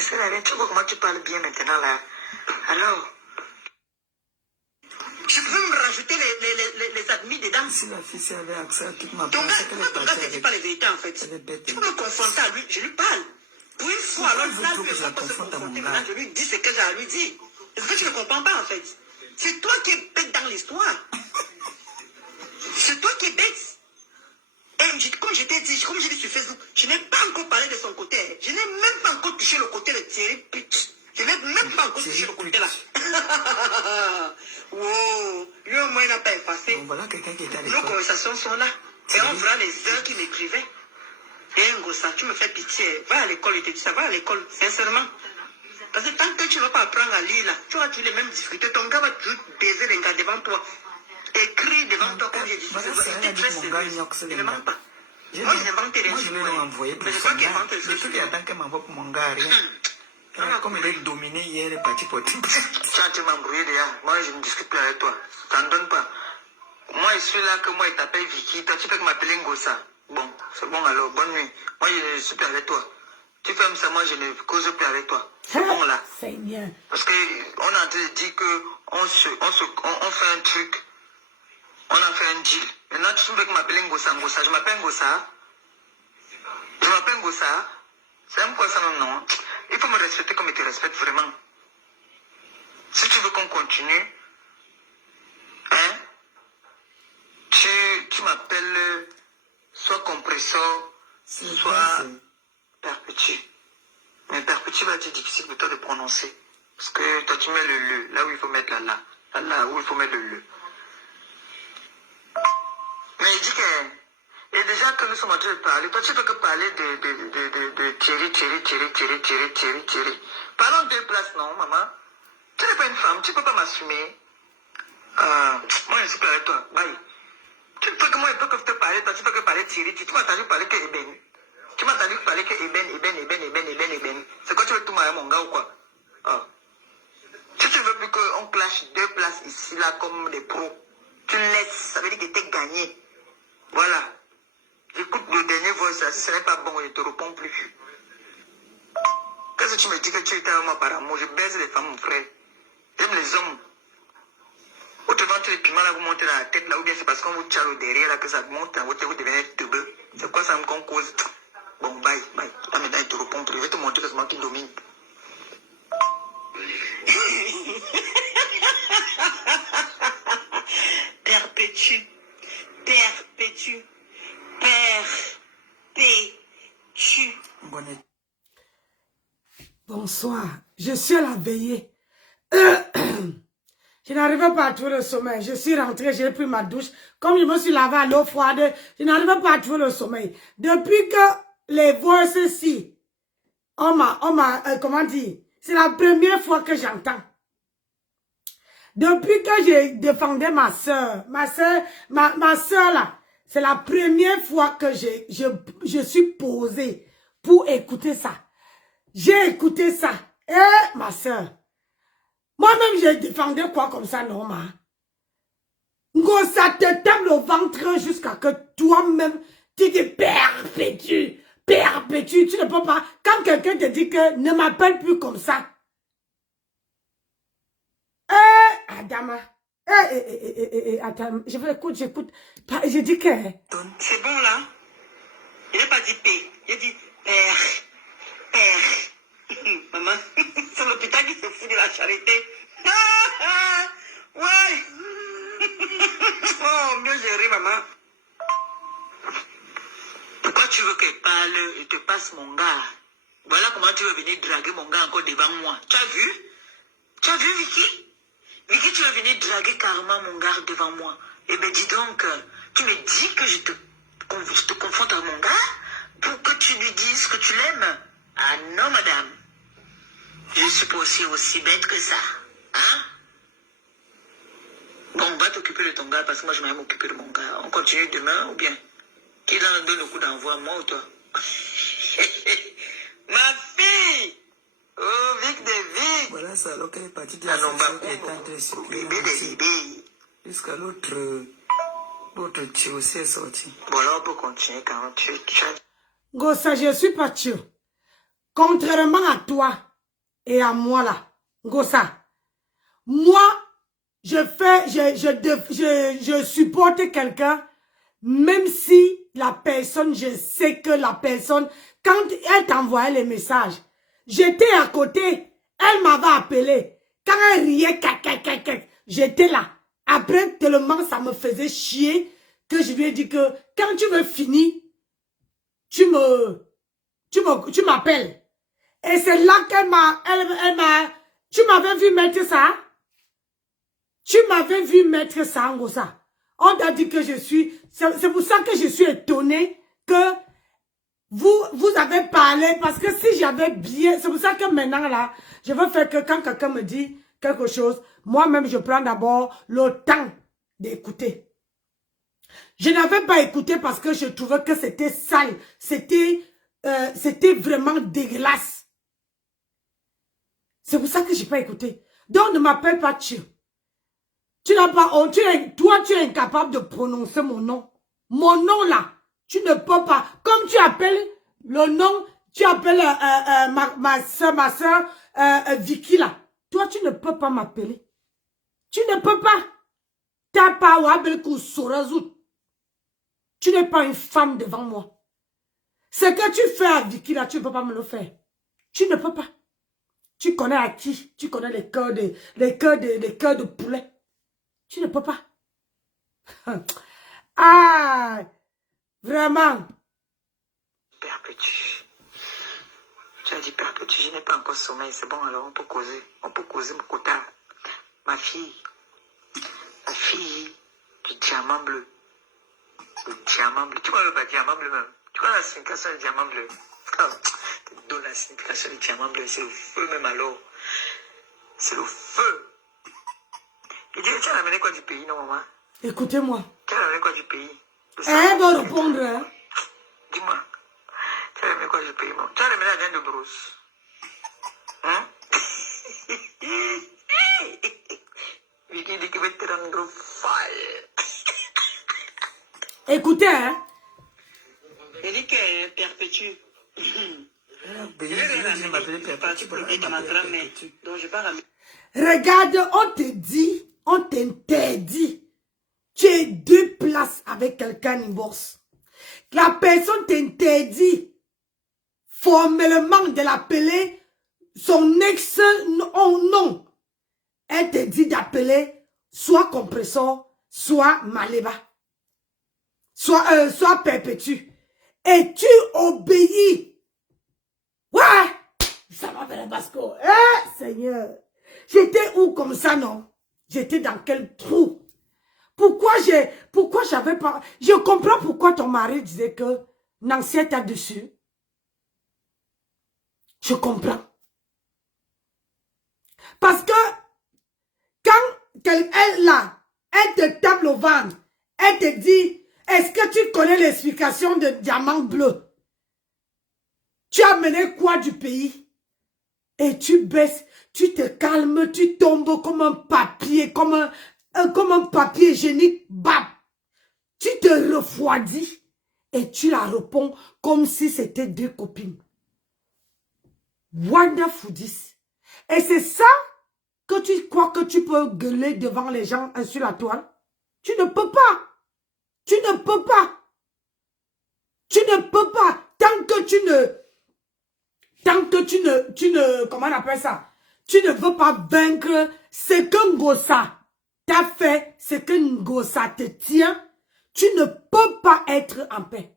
ne sert à rien. Tu vois comment tu parles bien maintenant là. Alors, je peux me rajouter les admis dedans. Si la fille avait accès à toute ma Donc, pensée, quand ton gars ne dit pas les vérités en fait, tu peux me confronter à lui, je lui parle. Pour une fois, alors là, lui et moi, pas se confronter, maintenant je lui dis ce que j'ai à lui dire. Est-ce que tu ne comprends pas en fait? C'est toi qui es bête dans l'histoire. C'est toi qui es bête. Et comme je t'ai dit, comme j'ai dit sur Facebook, je n'ai pas encore parlé de son côté. Je n'ai même pas encore touché le côté de Thierry Pitch. Je n'ai même pas encore touché le côté là. Wow. Lui au moins il n'a pas effacé. Bon, voilà quelqu'un qui est à Nos l'école. conversations sont là. Et on verra les heures qu'il m'écrivait. Et un gros ça, tu me fais pitié. Va à l'école, il te dit ça, va à l'école, sincèrement. Parce que tant que tu ne vas pas apprendre à lire là, tu auras toujours les mêmes difficultés. Ton gars va toujours baiser les gars devant toi. Écrit devant toi comme j'ai dit. Il était très sérieux. Il ne ment pas. Moi, je n'invente rien. Moi, je vais l'envoyer pour mais c'est son toi qui gars. inventes les choses. Depuis qu'il attend qu'elle m'envoie pour mon gars, rien. Comme il est dominé hier, il est parti pour tout. Tu m'as embrouillé déjà. Moi, je ne discute plus avec toi. Ça ne donne pas. Moi, je suis là que moi, il t'appelle Vicky. Toi, tu peux m'appeler Ngossa. Bon, c'est bon alors, bonne nuit. Moi, je ne suis plus avec toi. Tu fermes ça, moi, je ne cause plus avec toi. C'est bon là. C'est bien. Parce qu'on est en train de dire qu'on fait un truc. On a fait un deal. Maintenant, tu veux m'appeler Ngossa. Ngossa, je m'appelle Ngossa. Je m'appelle Ngossa. C'est même quoi ça même non? Il faut me respecter comme il te respecte vraiment. Si tu veux qu'on continue, hein, tu m'appelles soit compresseur, soit perpétue. Mais perpétue va être difficile pour toi de prononcer. Parce que toi tu mets le là où il faut mettre la là. Là où il faut mettre le. Mais il dit que, et déjà que nous sommes en train de parler, toi tu peux que parler de Thierry. Parlons de place, non, maman? Tu n'es pas une femme, tu ne peux pas m'assumer. Moi, je ne suis pas avec toi. Bye. Tu peux que moi, je peux que te parler, toi, tu peux que parler de Thierry. Tu m'as entendu parler que Eben. Tu m'as entendu parler que Eben. C'est quoi, tu veux tout marier mon gars ou quoi? Si tu veux plus qu'on clash 2 places ici, là, comme des pros, tu laisses, ça veut dire que tu es gagné. Voilà. J'écoute le dernier voice là, si ce n'est pas bon, je ne te réponds plus. Qu'est-ce que tu me dis que tu étais avec moi par amour? Je baise les femmes, mon frère. J'aime les hommes. Au te ventre les piments là, vous montez dans la tête là, ou bien c'est parce qu'on vous tire au derrière là que ça monte, vous devenez teubeux. C'est quoi ça me cause? Bon, bye. Là maintenant, il te répond plus. Je vais te montrer que c'est moi qui domine. Perpétue. Bonsoir. Je suis à la veillée. Je n'arrivais pas à trouver le sommeil. Je suis rentrée, j'ai pris ma douche. Comme je me suis lavé à l'eau froide, je n'arrivais pas à trouver le sommeil. Depuis que les voices-ci, comment dire, c'est la première fois que j'entends. Depuis que j'ai défendu ma soeur là, c'est la première fois que je suis posée pour écouter ça. J'ai écouté ça. Eh, ma soeur. Moi-même, j'ai défendu quoi comme ça, normal. Ça te tape le ventre jusqu'à que toi-même, tu dis perpétue. Tu ne peux pas. Quand quelqu'un te dit que ne m'appelle plus comme ça. Adama. Attends, j'écoute. J'ai dit que. C'est bon là? Il n'a pas dit P. Il a dit père. Maman, c'est l'hôpital qui se fout de la charité. Ouais. Oh, mieux gérer, maman. Pourquoi tu veux qu'elle parle et te passe mon gars? Voilà comment tu veux venir draguer mon gars encore devant moi. Tu as vu, Vicky? Vicky, tu veux venir draguer carrément mon gars devant moi. Eh bien, dis donc, tu me dis que je te confronte à mon gars pour que tu lui dises que tu l'aimes. Ah non, madame. Je ne suis pas aussi bête que ça. Hein? Bon, on va t'occuper de ton gars parce que moi, je vais m'occuper de mon gars. On continue demain ou bien? Qui donne le coup d'envoi, moi ou toi? Ma fille! Oh, Vic de Vic! Voilà ça, alors qu'elle est partie de la session qui est en train de circuler. Jusqu'à l'autre tio aussi est sorti. Bon, là, on peut continuer quand même. Gossa, je suis pas tio. Contrairement à toi, et à moi là. Gossa. Moi, je supporte quelqu'un, même si la personne, je sais que la personne, quand elle t'envoyait les messages, j'étais à côté, elle m'avait appelé. Quand elle riait, j'étais là. Après, tellement ça me faisait chier que je lui ai dit que quand tu veux finir, tu m'appelles. Et c'est là tu m'avais vu mettre ça. Tu m'avais vu mettre ça en gossa. On t'a dit que c'est pour ça que je suis étonnée que vous avez parlé, parce que si j'avais bien, c'est pour ça que maintenant là, je veux faire que quand quelqu'un me dit quelque chose, moi-même je prends d'abord le temps d'écouter. Je n'avais pas écouté parce que je trouvais que c'était sale, c'était vraiment dégueulasse. C'est pour ça que je n'ai pas écouté. Donc ne m'appelle pas Tchou. Tu n'as pas honte, toi tu es incapable de prononcer mon nom. Mon nom là, tu ne peux pas. Comme tu appelles le nom, tu appelles ma soeur Vicky là. Toi tu ne peux pas m'appeler. Tu ne peux pas. T'as pas Wabelkou Sorazout. Tu n'es pas une femme devant moi. Ce que tu fais à Vicky là, tu ne peux pas me le faire. Tu ne peux pas. Tu connais à qui? Tu connais les cœurs de poulet. Tu ne peux pas. Ah, vraiment. Perpétue. Tu as dit perpétue, je n'ai pas encore sommeil. C'est bon, alors on peut causer. On peut causer beaucoup tard. Ma fille du diamant bleu. Le diamant bleu. Tu vois le diamant bleu même. Tu vois la signification du diamant bleu. Tu te donnes la signification du diamant bleu. C'est le feu même alors. C'est le feu. Et tu as ramené quoi du pays, non, maman? Écoutez-moi. Tu as ramené quoi du pays? Elle doit répondre. Hein? Dis-moi. Tu as ramené quoi du pays, maman? Tu as ramené la graine de brousse. Hein? Vicky dit qu'il va te rendre folle. Écoutez, hein? Il dit qu'elle perpétue. Regarde, on te dit, on t'interdit. Tu es 2 places avec quelqu'un en bourse. La personne t'interdit formellement de l'appeler son ex-nom. Elle te dit d'appeler soit compresseur, soit Maléba, soit perpétue. Et tu obéis. Ouais, ça m'a fait le basco. Eh, Seigneur. J'étais où comme ça, non? J'étais dans quel trou? Pourquoi j'avais pas... Je comprends pourquoi ton mari disait que Nancy est dessus. Je comprends. Parce que quand elle là, elle te tape le ventre, elle te dit, est-ce que tu connais l'explication de diamant bleu? Tu as mené quoi du pays? Et tu baisses, tu te calmes, tu tombes comme un papier, comme un papier hygiénique, bam. Tu te refroidis et tu la réponds comme si c'était 2 copines. Wonderful this. Et c'est ça que tu crois que tu peux gueuler devant les gens sur la toile? Tu ne peux pas. Tu ne peux pas. Tu ne peux pas. Tant que tu ne, comment on appelle ça? Tu ne veux pas vaincre ce que Ngossa t'a fait, ce que Ngossa te tient, tu ne peux pas être en paix.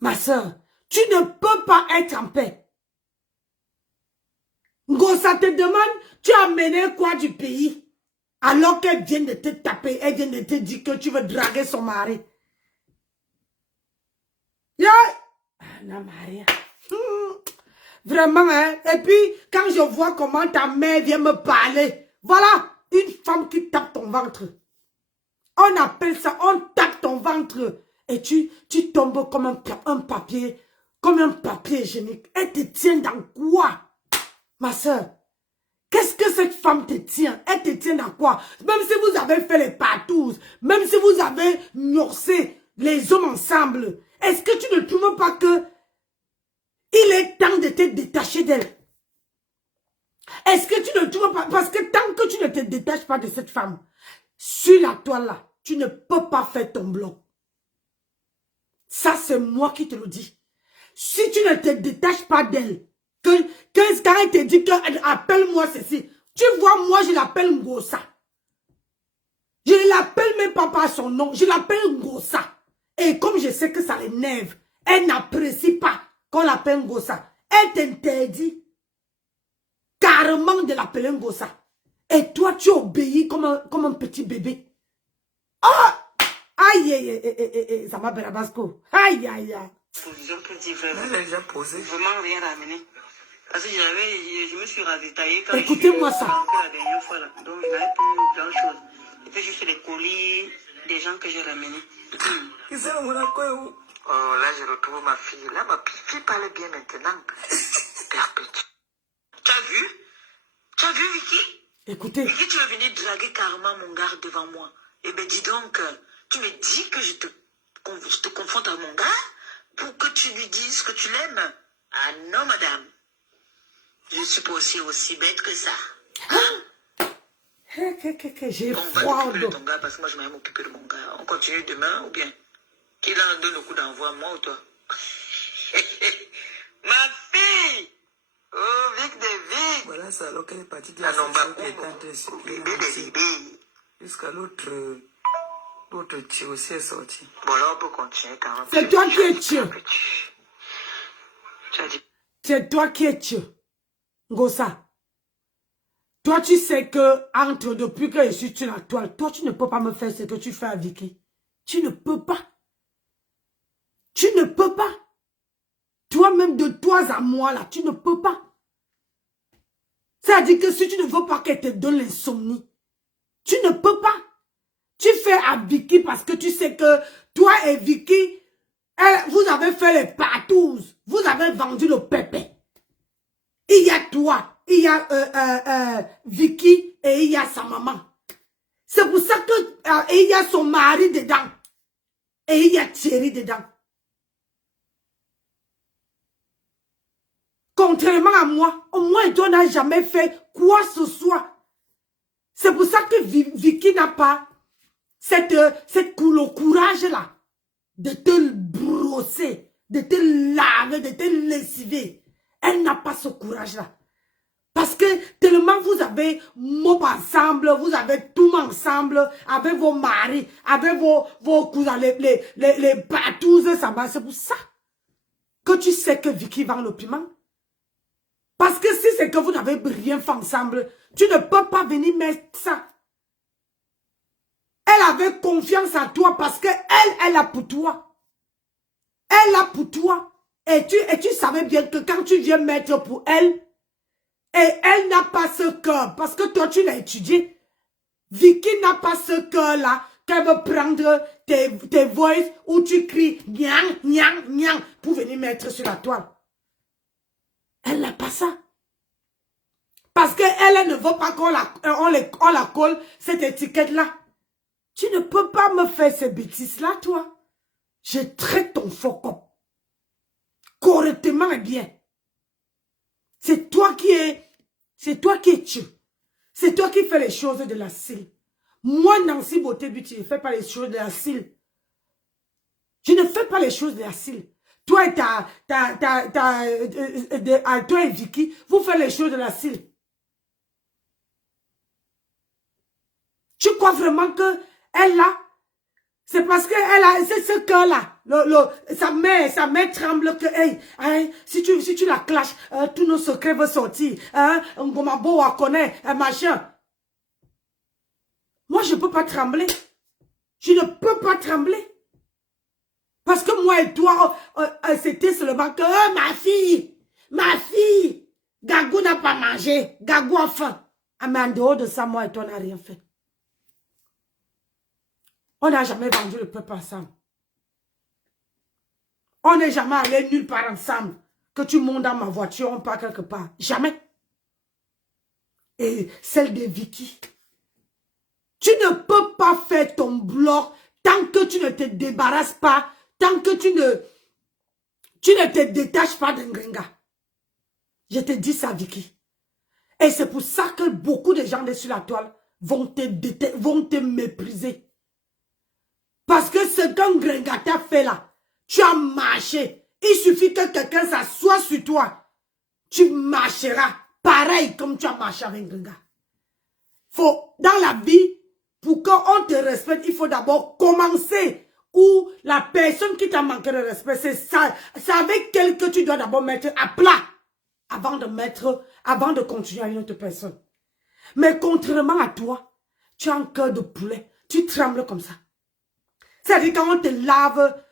Ma soeur, tu ne peux pas être en paix. Ngossa te demande, tu as mené quoi du pays? Alors qu'elle vient de te taper, elle vient de te dire que tu veux draguer son mari. Yeah. Non, Maria. Vraiment, hein. Et puis, quand je vois comment ta mère vient me parler, voilà, une femme qui tape ton ventre. On appelle ça, on tape ton ventre. Et tu tombes comme un papier hygiénique. Elle te tient dans quoi? Ma soeur, qu'est-ce que cette femme te tient? Elle te tient dans quoi? Même si vous avez fait les patous, même si vous avez miorsé les hommes ensemble, est-ce que tu ne trouves pas que il est temps de t'es détaché d'elle? Est-ce que tu ne trouves pas? Parce que tant que tu ne te détaches pas de cette femme, sur la toile là, tu ne peux pas faire ton blog. Ça, c'est moi qui te le dis. Si tu ne te détaches pas d'elle, quand elle te dit que appelle-moi ceci, tu vois, moi, je l'appelle Ngossa. Je ne l'appelle même pas par son nom, je l'appelle Ngossa. Et comme je sais que ça l'énerve, elle n'apprécie pas qu'on l'appelle Ngossa. Elle t'interdit carrément de l'appeler Ngossa. Et toi, tu obéis comme un petit bébé. Oh! Aïe, aïe, aïe, ça m'appelle Abasco. Aïe, aïe, aïe. Elle a déjà posé. Vraiment rien ramené. Parce que je me suis ravitaillée quand Écoutez-moi ça. la dernière fois là. Donc je n'avais plus grand chose. C'était juste les colis des gens que j'ai ramenés. Oh là je retrouve ma fille. Là ma fille parle bien maintenant. Perpétue. Tu as vu? Tu as vu Vicky? Écoutez. Vicky, tu es venu draguer carrément mon gars devant moi. Eh bien dis donc, tu me dis que je te confronte à mon gars pour que tu lui dises que tu l'aimes. Ah non madame. Je ne suis pas aussi bête que ça. J'ai On va froid. t'occuper de ton gars parce que moi je vais m'occuper de mon gars. On continue demain ou bien? Qui en donne le coup d'envoi, moi ou toi? Ma fille! Oh, Vic de Vic! Voilà ça, alors qu'elle est partie de la session qui est en train de se bébé. Jusqu'à l'autre tio aussi est sorti. Bon, là, on peut continuer quand même. C'est toi qui es tueux. Tu as dit. C'est toi qui es tueux. Ngossa. Toi, tu sais que depuis que je suis sur la toile, toi, tu ne peux pas me faire ce que tu fais à Vicky. Tu ne peux pas. Tu ne peux pas. Toi-même, de toi à moi, là, tu ne peux pas. C'est-à-dire que si tu ne veux pas qu'elle te donne l'insomnie, tu ne peux pas. Tu fais à Vicky parce que tu sais que toi et Vicky, vous avez fait les partouzes. Vous avez vendu le pépé. Il y a toi, il y a Vicky et il y a sa maman. C'est pour ça que il y a son mari dedans. Et il y a Thierry dedans. Contrairement à moi, au moins toi n'a jamais fait quoi que ce soit. C'est pour ça que Vicky n'a pas le courage là de te brosser, de te laver, de te lessiver. Elle n'a pas ce courage là. Parce que tellement vous avez mob ensemble, vous avez tout ensemble, avec vos maris, avec vos cousins, les batouses, ça va. C'est pour ça que tu sais que Vicky vend le piment. Parce que si c'est que vous n'avez rien fait ensemble, tu ne peux pas venir mettre ça. Elle avait confiance en toi parce que elle a pour toi. Elle a pour toi. Et tu savais bien que quand tu viens mettre pour elle, et elle n'a pas ce cœur, parce que toi tu l'as étudié. Vicky n'a pas ce cœur-là, qu'elle veut prendre tes voices où tu cries nyang, nyang, nyang pour venir mettre sur la toile. Elle n'a pas ça. Parce qu'elle ne veut pas qu'on la colle, cette étiquette-là. Tu ne peux pas me faire ces bêtises-là, toi. Je traite ton focon. Correctement et bien. C'est toi qui es tueux. C'est toi qui fais les choses de la cile. Moi, Nancy Beauté Beauty, je ne fais pas les choses de la cile. Je ne fais pas les choses de la cile. Toi et Vicky, vous faites les choses de la cile. Tu crois vraiment que elle là, c'est parce qu'elle a ce cœur-là. Sa mère tremble que, hey, hein, si tu la clashes, tous nos secrets vont sortir. Hein, Ngomabo wa connaît, machin. Moi, je ne peux pas trembler. Je ne peux pas trembler. Parce que moi et toi, c'était seulement que, ma fille, Gagou n'a pas mangé, Gagou a faim. Ah, mais en dehors de ça, moi et toi, on n'a rien fait. On n'a jamais vendu le peuple ensemble. On n'est jamais allé nulle part ensemble. Que tu montes dans ma voiture, on part quelque part. Jamais. Et celle de Vicky. Tu ne peux pas faire ton blog tant que tu ne te débarrasses pas, tant que tu ne te détaches pas d'Ngrenga. Je te dis ça, Vicky. Et c'est pour ça que beaucoup de gens sur la toile vont te mépriser. Parce que ce qu'un Gringata fait là, tu as marché. Il suffit que quelqu'un s'assoie sur toi. Tu marcheras pareil comme tu as marché avec Gringa. Dans la vie, pour qu'on te respecte, il faut d'abord commencer. Ou la personne qui t'a manqué de respect, c'est ça. C'est avec elle que tu dois d'abord mettre à plat. Avant de continuer à une autre personne. Mais contrairement à toi, tu as un cœur de poulet. Tu trembles comme ça. C'est-à-dire quand on te lave,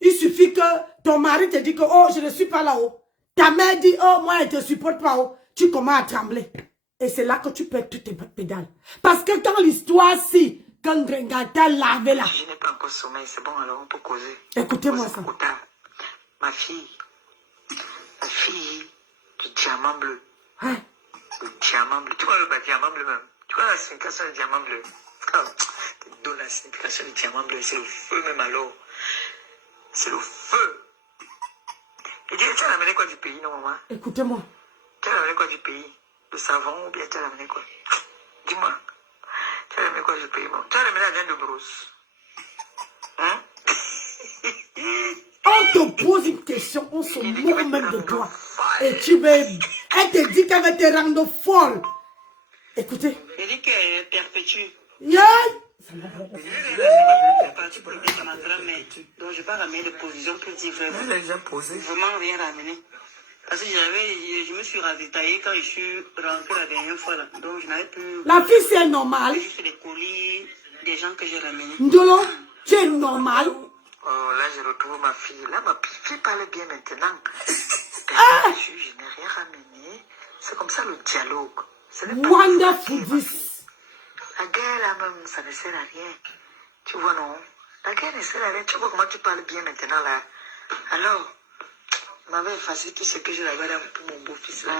il suffit que ton mari te dit que oh, je ne suis pas là-haut. Ta mère dit oh, moi, elle ne te supporte pas haut. Tu commences à trembler. Et c'est là que tu perds toutes tes pédales. Parce que quand l'histoire, si, quand Gringa t'a lavé là. Je n'ai pas encore sommeil, c'est bon, alors on peut causer. Écoutez-moi ça. Ma fille, du diamant bleu. Hein? Le diamant bleu. Tu vois le diamant bleu même. Tu vois la signification du diamant bleu. Tu donnes la signification du diamant bleu. C'est le feu même alors. C'est le feu. Et dis, tu as ramené quoi du pays, non, maman? Écoutez-moi. Tu as ramené quoi du pays? Le savon ou bien tu as ramené quoi? Dis-moi. Tu as ramené quoi du pays? Bon. Tu as ramené la graine de brosse. Hein? On te pose une question, on se moque même de toi. Et tu veux... Elle te dit qu'elle va te rendre folle. Écoutez. Elle dit qu'elle perpétue. Yeah. C'est parti pour le dire à ma grand-mère. Donc je vais pas ramener de position pour dire vraiment. Elle a déjà posé. Vraiment rien ramené. Parce que je me suis ravitaillée quand je suis rentrée la dernière fois là. Donc je n'avais plus... La fille c'est normal. J'ai juste des colis, des gens que j'ai ramenés. Ndolo, tu es normal. Oh là je retrouve ma fille. Là ma fille parle bien maintenant. Je n'ai rien ramené. C'est comme ça le dialogue. Wonderful this. La guerre là même, ça ne sert à rien. Tu vois non? La guerre ne sert à rien. Tu vois comment tu parles bien maintenant là. Alors, m'avait effacé tout ce que je l'avais là pour mon beau-fils là.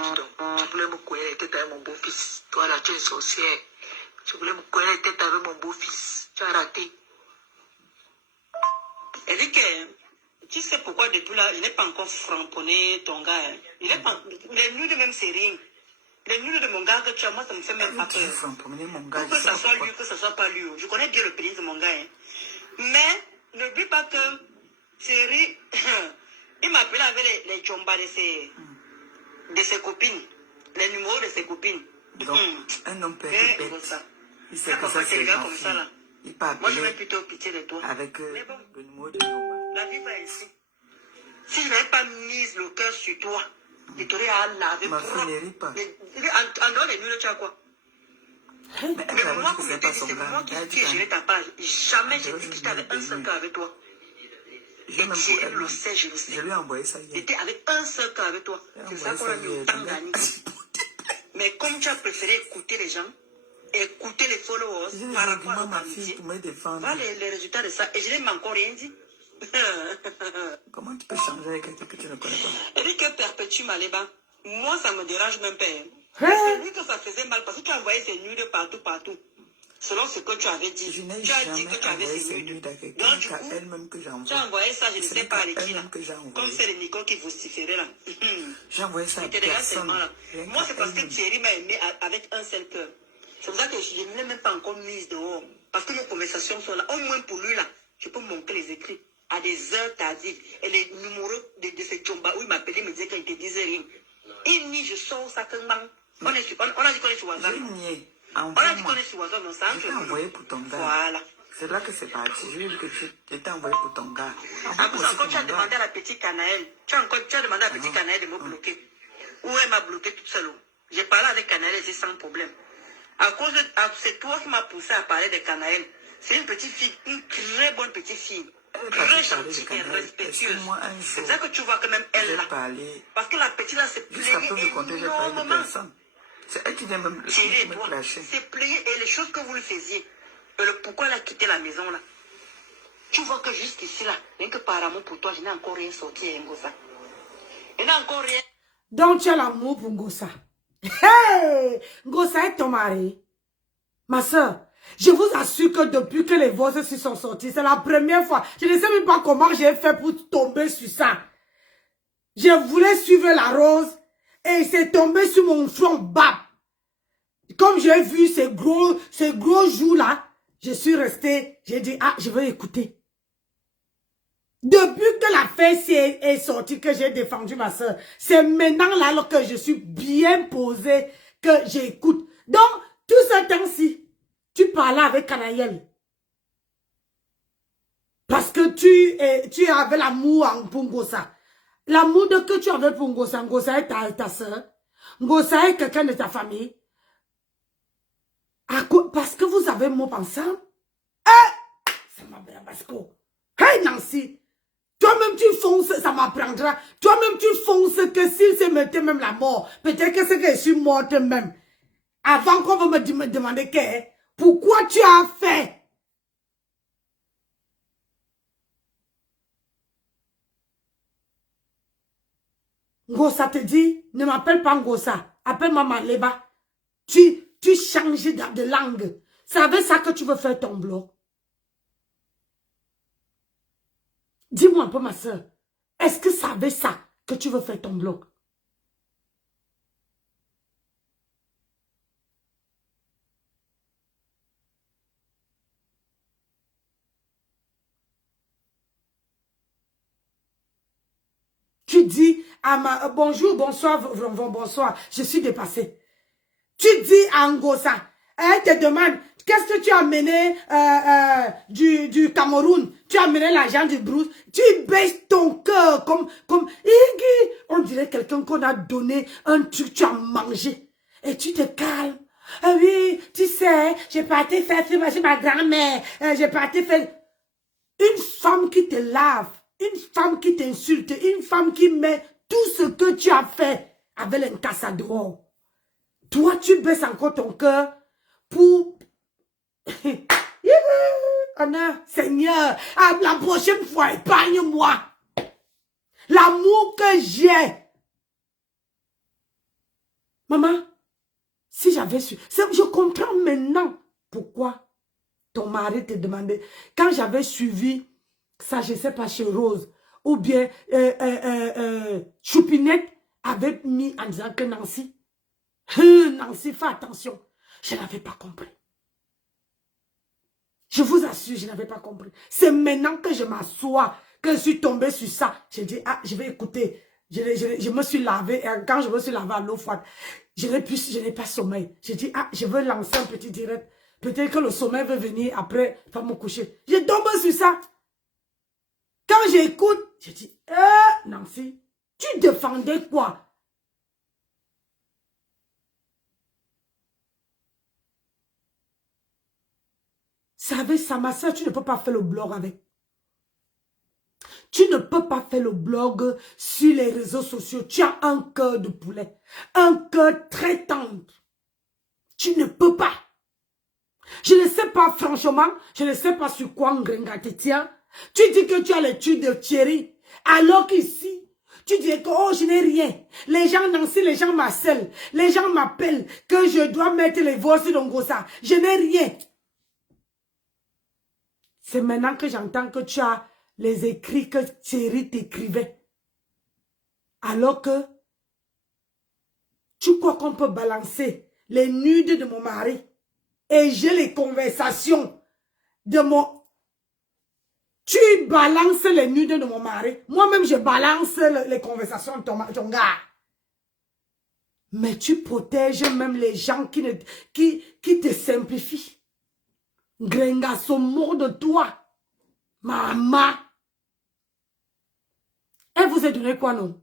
Tu voulais me couiller la tête avec mon beau-fils. Toi là, tu es sorcière. Tu voulais me couiller la tête avec mon beau-fils. Tu as raté. Elle dit que, tu sais pourquoi depuis là, il n'est pas encore framponné ton gars. Hein. Il n'est pas, les nuits de même c'est rien. Les nuits de mon gars que tu as, moi ça me fait même pas peur. Que ça soit lui, que ça soit pas lui. Je connais bien le pénis de mon gars. Hein. Mais, n'oublie pas que, Thierry, il m'appelait avec les chombas de ses copines. Les numéros de ses copines. Donc, un homme peut être bête. Il sait que ça c'est comme ça là. Moi, je vais plutôt pitié de toi. Avec le numéro de Yoba. La vie va ici. Si je n'avais pas mis le cœur sur toi, je t'aurais à laver. Ma fille ne rit pas. En dehors des nuits, tu as quoi? Mais moi, comme je t'ai dit, c'est moi qui ai géré ta page. Jamais j'ai dit que j'étais avec un seul cœur avec toi. Et Thierry le sait, je le sais. Je lui ai envoyé ça hier. J'étais avec un seul cœur avec toi. C'est ça qu'on a mis autant d'années. Mais comme tu as préféré écouter les gens, écouter les followers par rapport à ta amitié, voilà les résultats de ça. Et je n'ai même encore rien dit. Comment tu peux changer avec quelqu'un que tu ne connais pas? Elle dit que perpétue Maléba. Moi, ça me dérange même pas. Hein? C'est lui que ça faisait mal parce que tu as envoyé ces nudes partout. Selon ce que tu avais dit. Tu as dit que tu avais ces nudes. Donc, du coup, tu as envoyé ça, je ne sais pas avec qui là. Comme c'est les Nico qui vociféraient là. J'ai envoyé ça à personne. Moi, c'est parce que Thierry m'a aimé avec un seul cœur. C'est pour ça que je ne l'ai même pas encore mise dehors. Parce que nos conversations sont là. Au moins pour lui là, je peux montrer les écrits. À des heures tardives. Et les numéros de ces chombas où il m'appelait, me disait qu'il ne te disait rien. Il nie, je sors ça que man. On a dit qu'on est sur WhatsApp. On a dit qu'on est sur WhatsApp, non, ça. Je t'ai envoyé pour ton gars. Voilà. C'est là que c'est parti. Je lui ai dit que je t'ai envoyé pour ton gars. En plus, encore, tu as demandé à la petite Canaëlle. Tu as demandé à la petite Canaëlle de me bloquer. Ou elle m'a bloqué toute seule. J'ai parlé avec Canaëlle ici sans problème. C'est toi qui m'as poussé à parler de Canaëlle. C'est une petite fille, une très bonne petite fille. Très gentille et respectueuse. C'est ça que tu vois que même elle là. Parce que la petite là s'est pliée énormément. C'est elle qui vient me clasher. C'est plié et les choses que vous lui faisiez. Et le pourquoi elle a quitté la maison là. Tu vois que jusqu'ici là, rien que par amour pour toi, je n'ai encore rien sorti à Ngosa. Je n'ai encore rien. Donc tu as l'amour pour Ngosa. Hey! Ngosa est ton mari. Ma soeur. Je vous assure que depuis que les voix se sont sorties, c'est la première fois. Je ne sais même pas comment j'ai fait pour tomber sur ça. Je voulais suivre la rose. Et c'est tombé sur mon front, bap. Comme j'ai vu ces gros joues-là, je suis restée, j'ai dit, ah, je vais écouter. Depuis que la fesse est sortie, que j'ai défendu ma soeur, c'est maintenant là alors que je suis bien posée, que j'écoute. Donc, tout ce temps-ci, tu parlais avec Canaël. Parce que tu avais l'amour pour Ngosa. L'amour que tu avais pour Ngosa, Ngosa est ta soeur. Ngosa est quelqu'un de ta famille. Parce que vous avez mot ensemble. Ça m'a bien basco. Hey Nancy, toi-même tu fonces, ça m'apprendra. Toi-même tu fonces que s'il se mettait même la mort, peut-être que c'est que je suis morte même. Avant qu'on va me demander pourquoi tu as fait. Ngosa te dit, ne m'appelle pas Ngosa, appelle-moi Maleba. Tu changes de langue. C'est avec ça que tu veux faire ton blog. Dis-moi un peu, ma soeur. Est-ce que c'est avec ça que tu veux faire ton blog? Tu dis à ma... bonjour, bonsoir, bonsoir. Je suis dépassée. Tu dis à Ngosa, elle te demande, qu'est-ce que tu as amené du Cameroun? Tu as amené l'argent du Bruce. Tu baisses ton cœur comme on dirait quelqu'un qu'on a donné un truc, tu as mangé. Et tu te calmes. Ah oui, tu sais, j'ai parti faire chez ma grand-mère. J'ai parti faire... Une femme qui te lave, une femme qui t'insulte, une femme qui met tout ce que tu as fait avec l'incassador. Toi, tu baisses encore ton cœur pour... Anna, Seigneur, la prochaine fois, épargne-moi. L'amour que j'ai. Maman, si j'avais su... Je comprends maintenant pourquoi ton mari te demandait. Quand j'avais suivi ça, je ne sais pas, chez Rose, ou bien Choupinette avait mis en disant que Nancy... Nancy, fais attention. Je n'avais pas compris. Je vous assure, je n'avais pas compris. C'est maintenant que je m'assois, que je suis tombée sur ça. J'ai dit, ah, je vais écouter. Je me suis lavée. Et quand je me suis lavée à l'eau froide, je n'ai pas sommeil. J'ai dit, ah, je veux lancer un petit direct. Peut-être que le sommeil va venir après, pas me coucher. J'ai tombé sur ça. Quand j'écoute, j'ai dit, Nancy, tu défendais quoi? Savez ça, ma soeur, tu ne peux pas faire le blog avec. Tu ne peux pas faire le blog sur les réseaux sociaux. Tu as un cœur de poulet. Un cœur très tendre. Tu ne peux pas. Je ne sais pas, franchement, je ne sais pas sur quoi Ngrenga te tient. Tu dis que tu as l'étude de Thierry. Alors qu'ici, tu dis que oh, je n'ai rien. Les gens Nancy, les gens m'harcèlent. Les gens m'appellent que je dois mettre les voix sur Ngosa. Je n'ai rien. C'est maintenant que j'entends que tu as les écrits que Thierry t'écrivait. Alors que tu crois qu'on peut balancer les nudes de mon mari. Et j'ai les conversations de mon... Tu balances les nudes de mon mari. Moi-même, je balance les conversations de ton gars. Mais tu protèges même les gens qui te simplifient. Grenga sont morts de toi. Maman. Elle vous a donné quoi, non?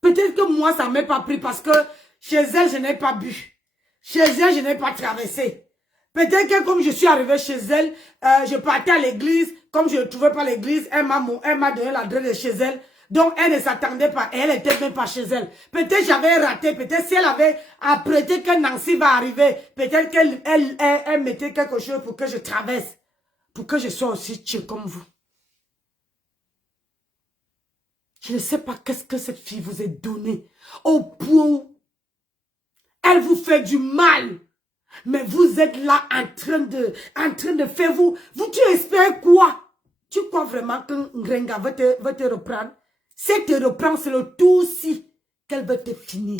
Peut-être que moi, ça ne m'a pas pris parce que chez elle, je n'ai pas bu. Chez elle, je n'ai pas traversé. Peut-être que comme je suis arrivée chez elle, je partais à l'église. Comme je ne trouvais pas l'église, elle m'a donné l'adresse de chez elle. Donc, elle ne s'attendait pas. Et elle n'était même pas chez elle. Peut-être j'avais raté. Peut-être si elle avait apprêté que Nancy va arriver. Peut-être qu'elle elle mettait quelque chose pour que je traverse. Pour que je sois aussi chill comme vous. Je ne sais pas qu'est-ce que cette fille vous a donné. Au point où elle vous fait du mal. Mais vous êtes là en train de faire vous. Tu espères quoi? Tu crois vraiment que Ngrenga va te reprendre? Si elle te reprend, c'est le tour-ci qu'elle veut te finir.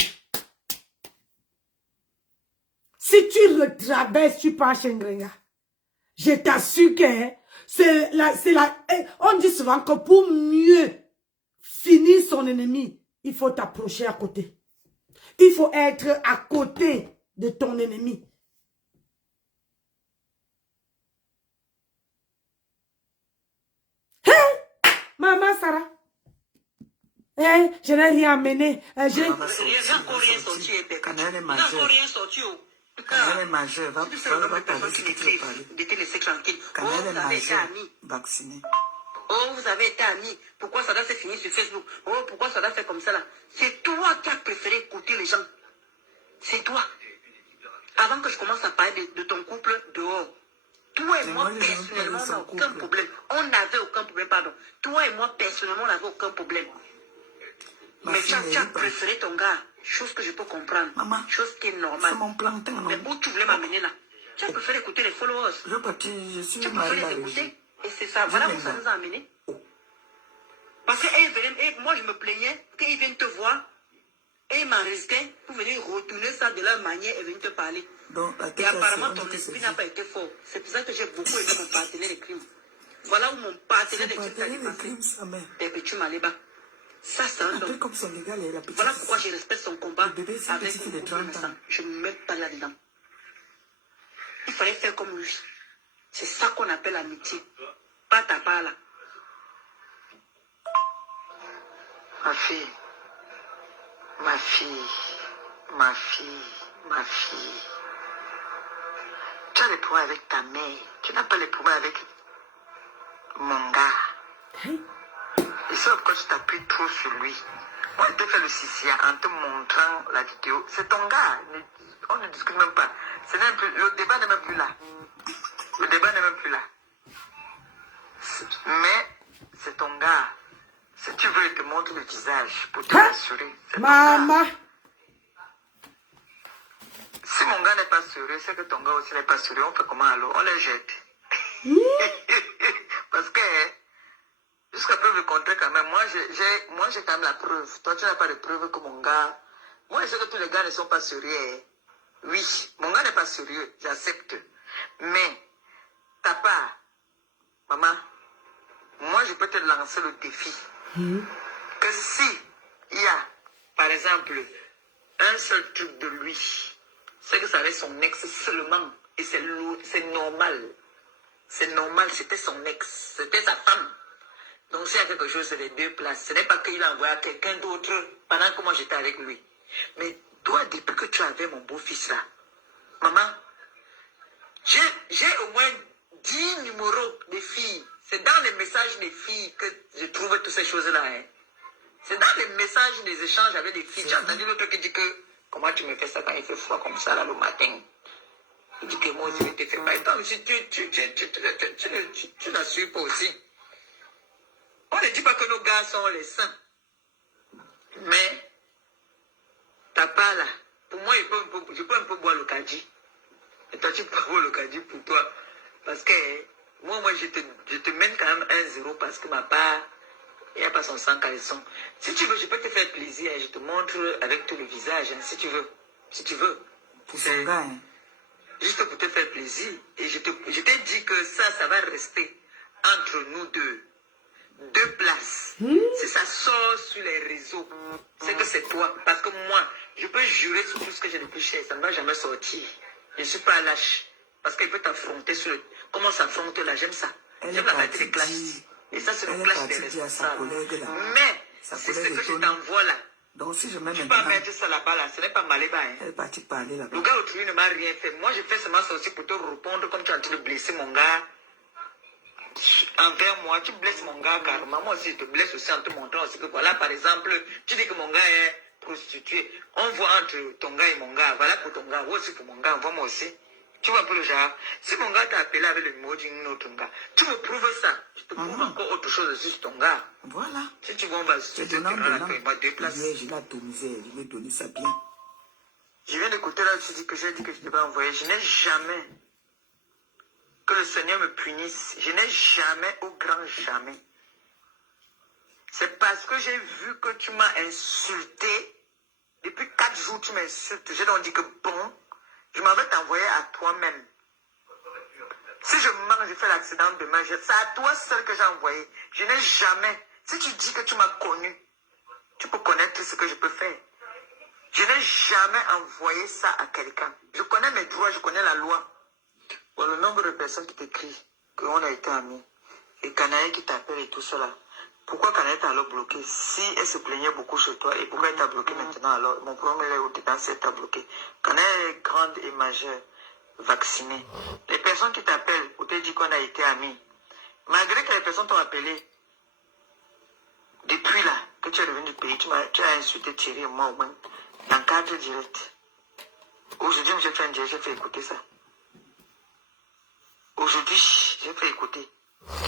Si tu retraverses, tu pars chez Ngrenga. Je t'assure que on dit souvent que pour mieux finir son ennemi, il faut t'approcher à côté. Il faut être à côté de ton ennemi. Hein? Maman Sarah. Hein? Je n'ai rien amené. Rien sorti. Quand elle est N'a encore rien sorti. Quand elle est majeure, va parler ce que tu veux parler. De te laisser tranquille. Quand elle est majeure, vaccinée. Oh, vous avez été amis. Pourquoi ça doit se finir sur Facebook? Oh, pourquoi ça doit faire comme ça là? C'est toi qui as préféré écouter les gens. C'est toi. Avant que je commence à parler de ton couple dehors, toi et moi, personnellement, on n'a aucun problème. On n'avait aucun problème, pardon. Toi et moi, personnellement, on n'avait aucun problème. Mais tu as préféré ton gars. Chose que je peux comprendre. Maman, chose qui est normale. C'est mon plantain, non? Mais où tu voulais m'amener là? Tu as préféré écouter les followers. Je suis tu marié préfères les écouter. Et c'est ça. Voilà où ça nous a amené. Parce que moi, je me plaignais qu'ils viennent te voir. Et ils m'enregistraient pour venir retourner ça de leur manière et venir te parler. Donc, et apparemment, ton esprit n'a pas été fort. C'est pour ça que j'ai beaucoup aimé mon partenaire de crime. Voilà où mon partenaire de crime s'est passé. Et puis tu m'as les bas. Ça, c'est un homme. Voilà pourquoi je respecte son combat avec une couple de sang. Je ne me mets pas là-dedans. Il fallait faire comme lui. C'est ça qu'on appelle amitié. Pas ta part là. Ma fille. Ma fille. Ma fille. Ma fille. Tu as les problèmes avec ta mère. Tu n'as pas les problèmes avec mon gars. Et c'est pourquoi tu t'appuies trop sur lui. Moi, je te fais le sissia en te montrant la vidéo. C'est ton gars. On ne discute même pas. Le débat n'est même plus là. Le débat n'est même plus là. Mais c'est ton gars. Si tu veux, il te montre le visage pour te rassurer. Maman. Si mon gars n'est pas sérieux, c'est que ton gars aussi n'est pas sérieux. On fait comment alors? On les jette. Parce que jusqu'à preuve le contraire quand même, moi j'ai quand même la preuve. Toi tu n'as pas de preuve que mon gars. Moi je sais que tous les gars ne sont pas sérieux. Oui, mon gars n'est pas sérieux, j'accepte. Mais ta part, maman, moi je peux te lancer le défi. Que si il y a, par exemple, un seul truc de lui, c'est que ça reste son ex seulement. Et c'est normal. C'est normal, c'était son ex, c'était sa femme. Donc s'il y a quelque chose, c'est les deux places. Ce n'est pas qu'il a envoyé à quelqu'un d'autre pendant que moi j'étais avec lui. Mais toi, depuis que tu avais mon beau-fils là, maman, j'ai au moins 10 numéros de filles. C'est dans les messages des filles que je trouve toutes ces choses-là. Hein. C'est dans les messages des échanges avec les filles. J'ai entendu l'autre qui dit que, comment tu me fais ça quand il fait froid comme ça là le matin? Il dit que moi aussi je te fais pas. Et toi aussi, tu n'assures pas aussi. On ne dit pas que nos gars sont les saints. Mais, t'as pas là. Pour moi, je peux un peu boire le kadi. Et toi, tu peux boire le kadi pour toi. Parce que, moi je te mène quand même 1-0 parce que ma part, il n'y a pas son sang caleçon. Si tu veux, je peux te faire plaisir. Je te montre avec tout le visage, hein, si tu veux. Si tu veux. Pour son gars, hein. Juste pour te faire plaisir. Et je t'ai dit que ça va rester entre nous deux. 2 places. Si ça sort sur les réseaux, c'est que c'est toi. Parce que moi, je peux jurer sur tout ce que j'ai de plus cher. Ça ne va jamais sortir. Je ne suis pas lâche. Parce qu'il peut t'affronter sur le... Comment s'affronter là? J'aime ça. J'aime la partie des classes. Et ça, c'est le clash des responsables. Mais, c'est ce que je t'envoie là. Donc si je mets tu peux pas mettre ça là-bas là. Ce n'est pas Maléba. Hein. Elle est partie parler là-bas. Le gars autrui ne m'a rien fait. Moi, je fais seulement ça aussi pour te répondre comme tu es en train de blesser mon gars. Envers moi, tu blesses mon gars carrément. Moi aussi, je te blesse aussi en te montrant aussi que voilà, par exemple, tu dis que mon gars est prostitué. On voit entre ton gars et mon gars. Voilà pour ton gars. Moi aussi pour mon gars. Vois moi aussi. Tu vois un peu le genre. Si mon gars t'a appelé avec le numéro d'un autre gars, tu me prouves ça. Je te prouve encore autre chose sur ton gars. Voilà. Si tu vois, on va se faire moi 2 places. Je l'ai atomisé. Je lui ai donné ça bien. Je viens d'écouter là, tu dis que j'ai dit que je ne t'ai pas envoyé. Je n'ai jamais que le Seigneur me punisse. Je n'ai jamais, au grand jamais, C'est parce que j'ai vu que tu m'as insulté. Depuis 4 jours, tu m'insultes. J'ai donc dit que bon, je m'en vais t'envoyer à toi-même. Si je mens, je fais l'accident demain. C'est à toi seul que j'ai envoyé. Je n'ai jamais. Si tu dis que tu m'as connu, tu peux connaître ce que je peux faire. Je n'ai jamais envoyé ça à quelqu'un. Je connais mes droits, je connais la loi. Bon, le nombre de personnes qui t'écrivent qu'on a été amis. Et Canaï qui t'appelle et tout cela. Pourquoi Canaï t'a alors bloqué? Si elle se plaignait beaucoup chez toi, et pourquoi elle t'a bloqué maintenant alors? Mon problème est au-dedans, c'est t'a bloqué. Canaï est grande et majeure, vaccinée. Les personnes qui t'appellent pour te dire qu'on a été amis, malgré que les personnes t'ont appelé, depuis là, que tu es revenu du pays, tu as insulté Thierry et moi au moins, dans 4 directs. Aujourd'hui, j'ai fait un direct, j'ai fait écouter ça. Aujourd'hui, j'ai fait écouter.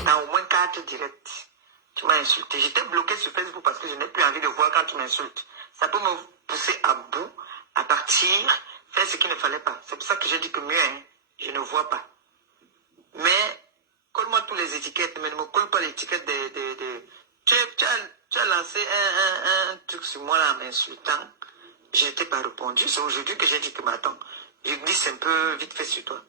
Dans au moins 4 directs. Tu m'as insulté. J'étais bloqué sur Facebook parce que je n'ai plus envie de voir quand tu m'insultes. Ça peut me pousser à bout, à partir, faire ce qu'il ne fallait pas. C'est pour ça que j'ai dit que mieux, hein, je ne vois pas. Mais, colle-moi tous les étiquettes, mais ne me colle pas l'étiquette de... Tu as lancé un truc sur moi là en m'insultant. Je n'étais pas répondu. C'est aujourd'hui que j'ai dit que, mais attends, je glisse un peu vite fait sur toi.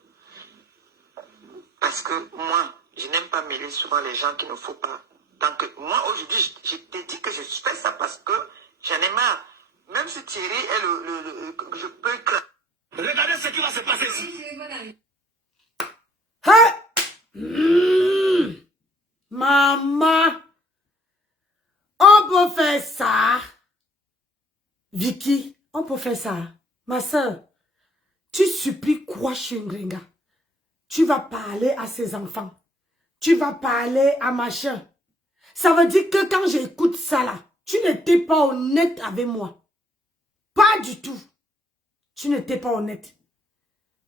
Parce que moi, je n'aime pas mêler souvent les gens qu'il ne faut pas. Donc, moi, aujourd'hui, je t'ai dit que je fais ça parce que j'en ai marre. Même si Thierry est je peux écraser. Regardez ce qui va se passer ici. Hey! Maman! On peut faire ça. Vicky, on peut faire ça. Ma soeur, tu supplies quoi, Shingringa? Tu vas parler à ses enfants. Tu vas parler à machin. Ça veut dire que quand j'écoute ça là, tu n'étais pas honnête avec moi. Pas du tout. Tu n'étais pas honnête.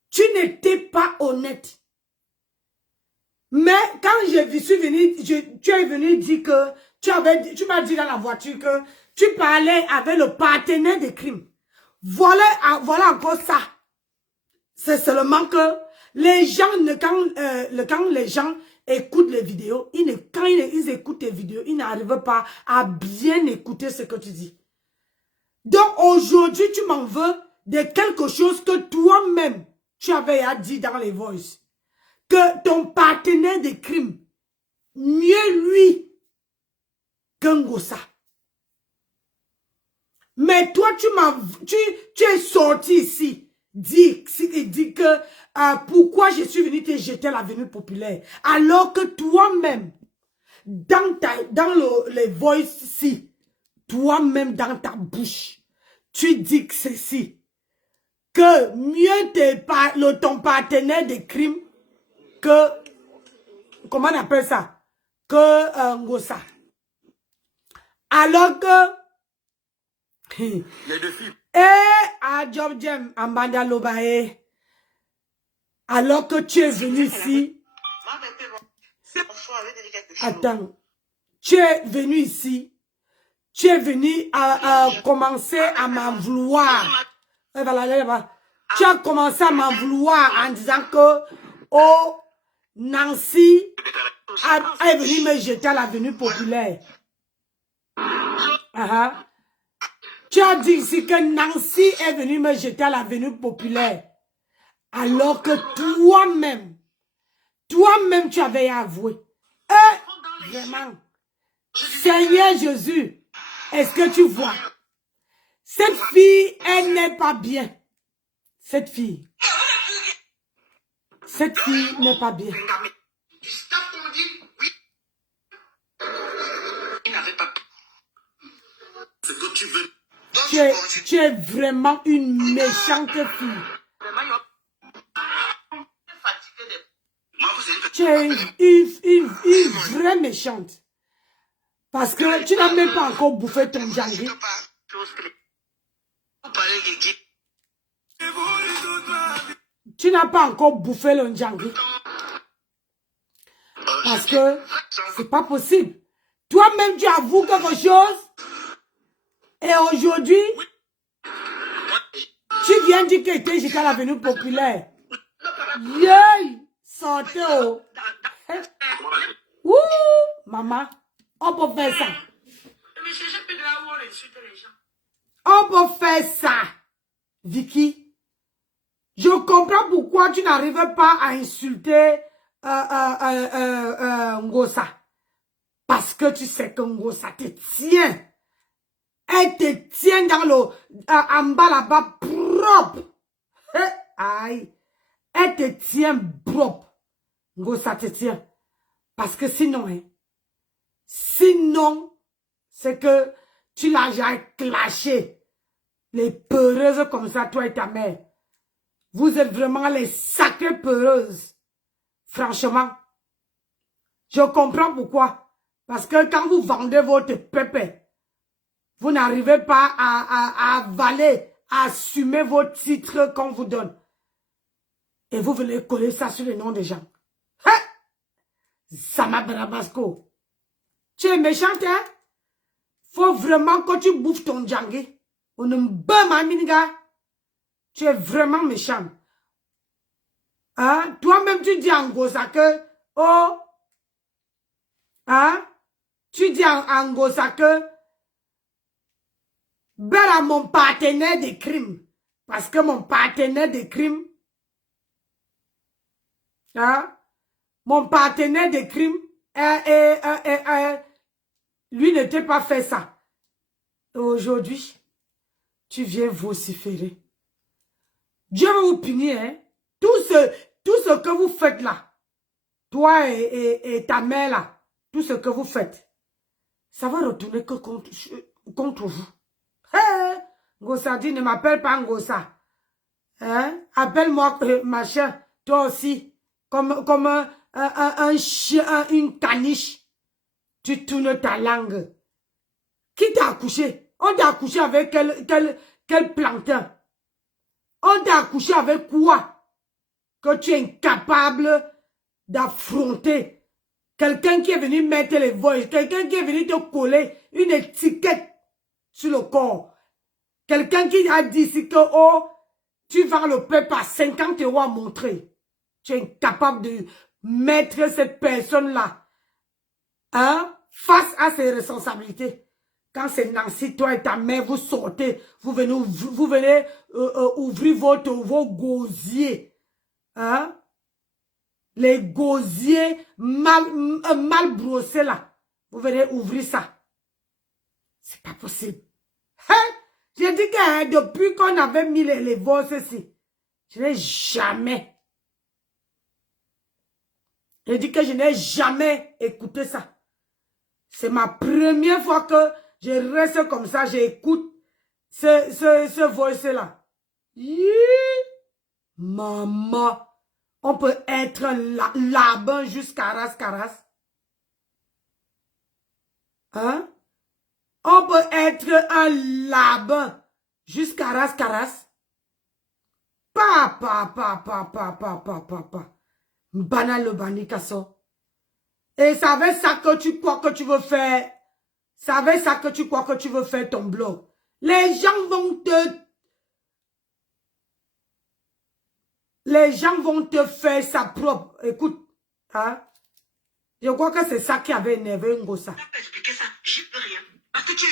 Tu n'étais pas honnête. Mais quand je suis venu, tu es venu dire que tu m'as dit dans la voiture que tu parlais avec le partenaire de crime. Voilà encore ça. C'est seulement que les gens, quand les gens écoutent les vidéos, quand ils écoutent les vidéos, ils n'arrivent pas à bien écouter ce que tu dis. Donc aujourd'hui, tu m'en veux de quelque chose que toi-même, tu avais à dire dans les voices. Que ton partenaire de crime, mieux lui qu'un Ngossa. Mais toi, tu es sorti ici. Dis que pourquoi je suis venu te jeter à l'avenue populaire. Alors que toi-même, dans les voices ici, toi-même dans ta bouche, tu dis que ceci. Que mieux ton partenaire de crime que, comment on appelle ça? Que Ngossa. Alors que Les deux filles. à Job Jem, Ambanda Lobae. Alors que tu es venu ici. Attends. Tu es venu ici. Tu es venu à commencer à m'en vouloir. Tu as commencé à m'en vouloir en disant que oh, Nancy est venue me jeter à l'avenue populaire. Tu as dit ici que Nancy est venue me jeter à l'avenue populaire. Alors que toi-même tu avais avoué. Vraiment. Seigneur Jésus, est-ce que tu vois? Cette fille, elle n'est pas bien. Cette fille n'est pas bien. Tu es vraiment une méchante fille. Tu es une vraie méchante. Parce que tu n'as même pas encore bouffé ton djangui. Tu n'as pas encore bouffé le djangui. Parce que c'est pas possible. Toi-même, tu avoues quelque chose. Et aujourd'hui, tu viens dire que tu es jusqu'à l'avenue populaire. Yay! Sortez oh! Ouh! Maman, on peut faire ça. On peut faire ça, Vicky. Je comprends pourquoi tu n'arrives pas à insulter Ngosa. Parce que tu sais que Ngosa te tient. Elle te tient dans le... en bas là-bas, propre. Aïe. Elle te tient propre. Ngosa te tient. Parce que sinon, hein, sinon, c'est que tu l'as déjà clashé. Les peureuses comme ça, toi et ta mère. Vous êtes vraiment les sacrées peureuses. Franchement. Je comprends pourquoi. Parce que quand vous vendez votre pépé, vous n'arrivez pas à avaler, à assumer vos titres qu'on vous donne. Et vous venez coller ça sur les noms des gens. Hein? Sama Brabasco. Tu es méchante, hein? Faut vraiment que tu bouffes ton djangui. On ne bat ma miniga. Tu es vraiment méchant. Hein? Toi-même, tu dis en Ngosa que, oh, hein? Tu dis en Ngosa que, ben à mon partenaire de crime. Parce que mon partenaire de crime, hein? Mon partenaire de crime, lui n'était pas fait ça. Aujourd'hui, tu viens vociférer. Dieu va vous punir, hein? Tout ce que vous faites là, toi et ta mère là, tout ce que vous faites, ça va retourner que contre vous. Hey, Ngosa dit, ne m'appelle pas Ngosa. Hein? Appelle-moi machin, toi aussi, comme un chien, une caniche. Tu tournes ta langue. Qui t'a accouché? On t'a accouché avec quel plantain? On t'a accouché avec quoi? Que tu es incapable d'affronter quelqu'un qui est venu mettre les voix, quelqu'un qui est venu te coller une étiquette sur le corps. Quelqu'un qui a dit ici que, oh, tu vends le peuple à 50 € à montrer. Tu es incapable de mettre cette personne-là, hein, face à ses responsabilités. Quand c'est Nancy, toi et ta mère, vous sortez, vous venez ouvrir vos gosiers. Hein? Les gosiers mal brossés là. Vous venez ouvrir ça. C'est pas possible. Hein? J'ai dit que hein, depuis qu'on avait mis les vosses ici, je n'ai jamais. J'ai dit que je n'ai jamais écouté ça. C'est ma première fois que je reste comme ça, j'écoute ce voice-là. Maman, on peut être là-bas jusqu'à Ras-Caras. Hein? On peut être un là-bas jusqu'à Ras-Caras. Papa. Banal le banikasso. Et c'est avec ça que tu crois que tu veux faire. C'est avec ça que tu crois que tu veux faire ton blog. Les gens vont te faire ça propre. Écoute, hein? Je crois que c'est ça qui avait énervé Ngosa. Je peux pas expliquer ça, j'y peux rien. Parce que tu es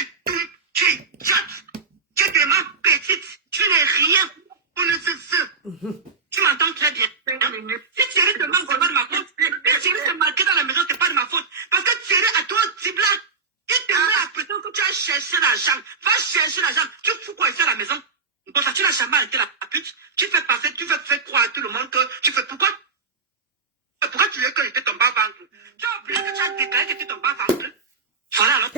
idiote. Tu es tellement petite. Tu n'es rien. On ne sait ce. Tu m'entends très bien. Si Thierry te manque, c'est pas de ma faute. Si Thierry s'est marqué dans la maison, c'est pas de ma faute. Parce que Thierry a toi un petit blague. Il te met la pression que tu as cherché l'argent. Va chercher l'argent. Tu fous quoi ici à la maison? Bon, ça, tu n'as jamais arrêté la pute. Tu fais passer, tu fais croire à tout le monde que tu fais pourquoi? Pourquoi tu veux que je te tombe à ventre? Tu as oublié que tu as déclaré que tu tombes à ventre. Voilà alors.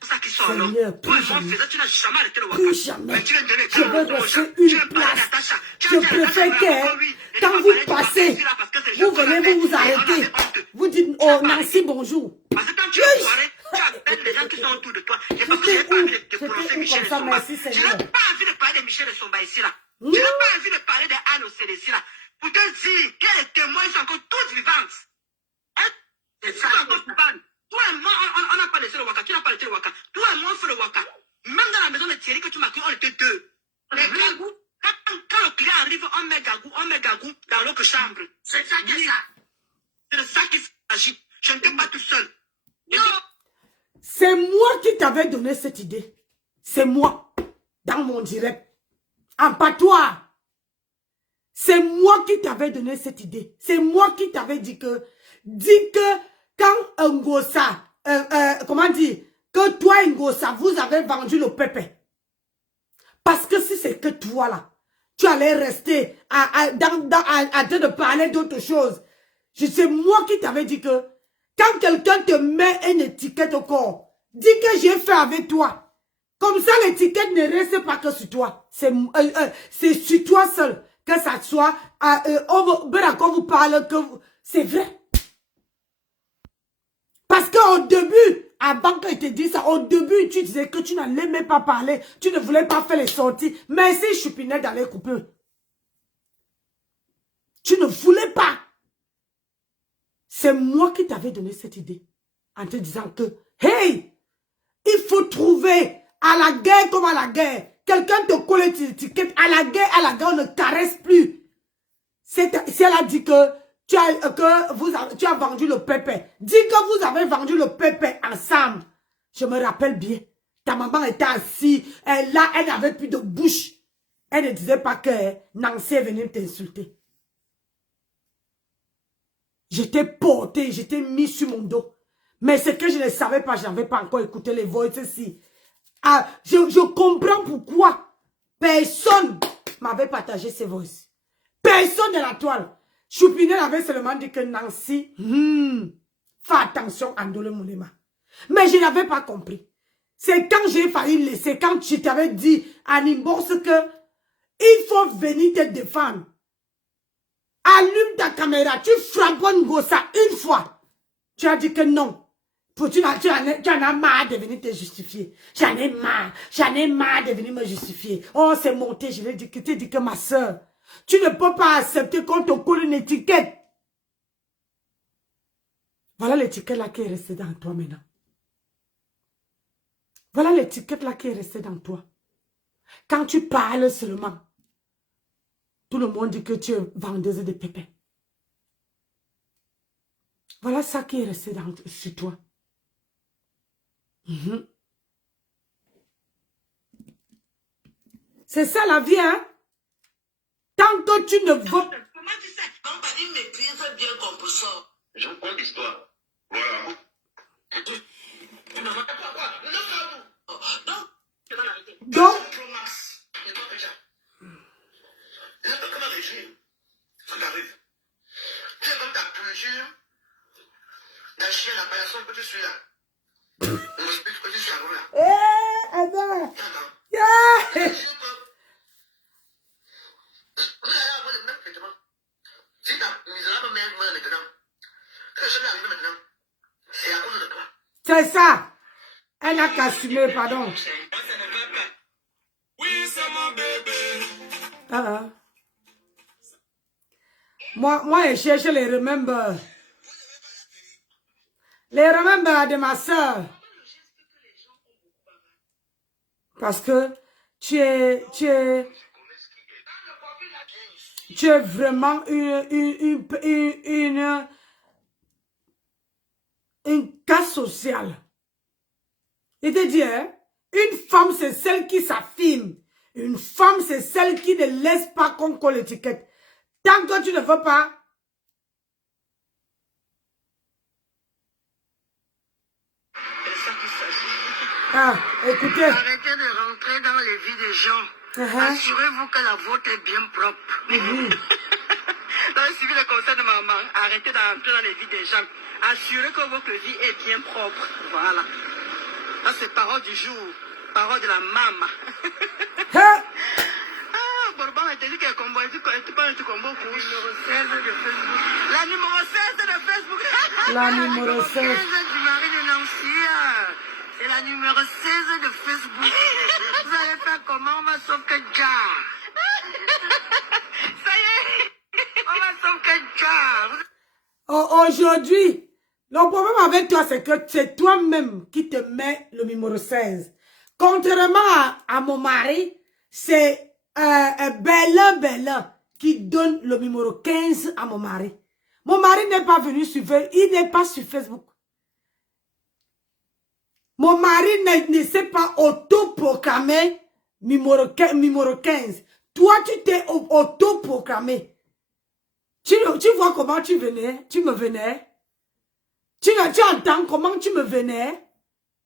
C'est ça qui sort alors. Toi, mon frère, tu n'as jamais arrêté le waka. Plus jamais. Mais tu viens de donner Je veux rester une place. Je préfère que quand vous passez, vous venez vous arrêter. Vous dites, oh Nancy, bonjour. Parce que quand tu es soirée, tu appelles les gens qui sont autour de toi. Et parce que je n'ai pas envie de te prononcer Michel et Somba. Je n'ai pas envie de parler de Michel et Somba ici là. Je n'ai pas envie de parler de Anne au ici là. Pour te dire que les témoins sont encore toutes vivantes. Hein? C'est ça encore vivantes. Toi et moi, on n'a pas laissé le waka. Tu n'as pas laissé le waka. Toi et moi, on fait le waka. Même dans la maison de Thierry que tu m'as cru, on était deux. Les gagous, quand le client arrive, on met gagou dans l'autre chambre. C'est ça qui est ça. C'est de ça qu'il s'agit. Je ne t'ai pas tout seul. Non. C'est moi qui t'avais donné cette idée. c'est moi, dans mon direct, en patois. C'est moi qui t'avais donné cette idée. C'est moi qui t'avais dit que quand Ngossa, comment dire, que toi Ngossa, vous avez vendu le pépé. Parce que si c'est que toi là, tu allais rester à train de parler d'autre chose. C'est moi qui t'avais dit que quand quelqu'un te met une étiquette au corps, dis que j'ai fait avec toi. Comme ça, l'étiquette ne reste pas que sur toi. C'est sur toi seul. Que ça soit, quand vous parlez, c'est vrai. Parce qu'au début, avant qu'il te dise ça, au début, tu disais que tu n'allais même pas parler, tu ne voulais pas faire les sorties. Merci, Choupinet, d'aller couper. Tu ne voulais pas. C'est moi qui t'avais donné cette idée. En te disant que, hey, il faut trouver à la guerre comme à la guerre. Quelqu'un te colle l'étiquette. À la guerre, on ne caresse plus. Si elle a dit que tu as vendu le pépé. Dis que vous avez vendu le pépé ensemble. Je me rappelle bien. Ta maman était assise. Elle n'avait plus de bouche. Elle ne disait pas que Nancy est venue t'insulter. J'étais portée, j'étais mis sur mon dos. Mais ce que je ne savais pas, je n'avais pas encore écouté les voix ici. Ah, je comprends pourquoi personne m'avait partagé ces voix. Personne de la toile. Choupinel avait seulement dit que Nancy, fais attention à Ndole Moulema. Mais je n'avais pas compris. C'est quand j'ai failli laisser, quand je t'avais dit à Nimbourse que il faut venir te défendre. Allume ta caméra, tu frappes Ngossa une fois. Tu as dit que non. Tu en as marre de venir te justifier. J'en ai marre de venir me justifier. Oh, c'est monté, je l'ai dit que ma soeur, tu ne peux pas accepter qu'on te colle une étiquette. Voilà l'étiquette là qui est restée dans toi maintenant. Voilà l'étiquette là qui est restée dans toi. Quand tu parles seulement, tout le monde dit que tu es vendeuse de pépins. Voilà ça qui est resté sur toi. C'est ça la vie, hein? Tant que tu ne veux... Comment tu sais? On va dire maîtrise bien compris ça. J'en compte l'histoire. Voilà. Donc, c'est ça. Elle n'a qu'à assumer, pardon. Moi, je cherche les remember. Les remember de ma soeur. Parce que tu es vraiment une cas sociale. Il te dit, hein, une femme, c'est celle qui s'affirme. Une femme, c'est celle qui ne laisse pas qu'on colle l'étiquette. Tant que tu ne veux pas. Ah, écoutez. Arrêtez de rentrer dans les vies des gens. Assurez-vous que la vôtre est bien propre. Donc, suivez le conseil de maman. Arrêtez d'entrer dans les vies des gens. Assurez que votre vie est bien propre. Voilà. Ça, c'est parole du jour. Parole de la maman. Bourbon a dit qu'elle combo. Tu parles du combo pour numéro 16 de Facebook. La numéro 16 de Facebook. La numéro 16 du mari de Nancy. C'est la numéro 16 de Facebook. Vous allez faire comment? On va sauver Jar. Ça y est. On va sauver Jar. Aujourd'hui, le problème avec toi, c'est que c'est toi-même qui te mets le numéro 16. Contrairement à mon mari, c'est Bella qui donne le numéro 15 à mon mari. Mon mari n'est pas venu sur Facebook, il n'est pas sur Facebook. Mon mari ne s'est pas autoproclamé numéro 15. Toi, tu t'es autoproclamé. Tu vois comment tu venais? Tu me venais? Tu entends comment tu me venais?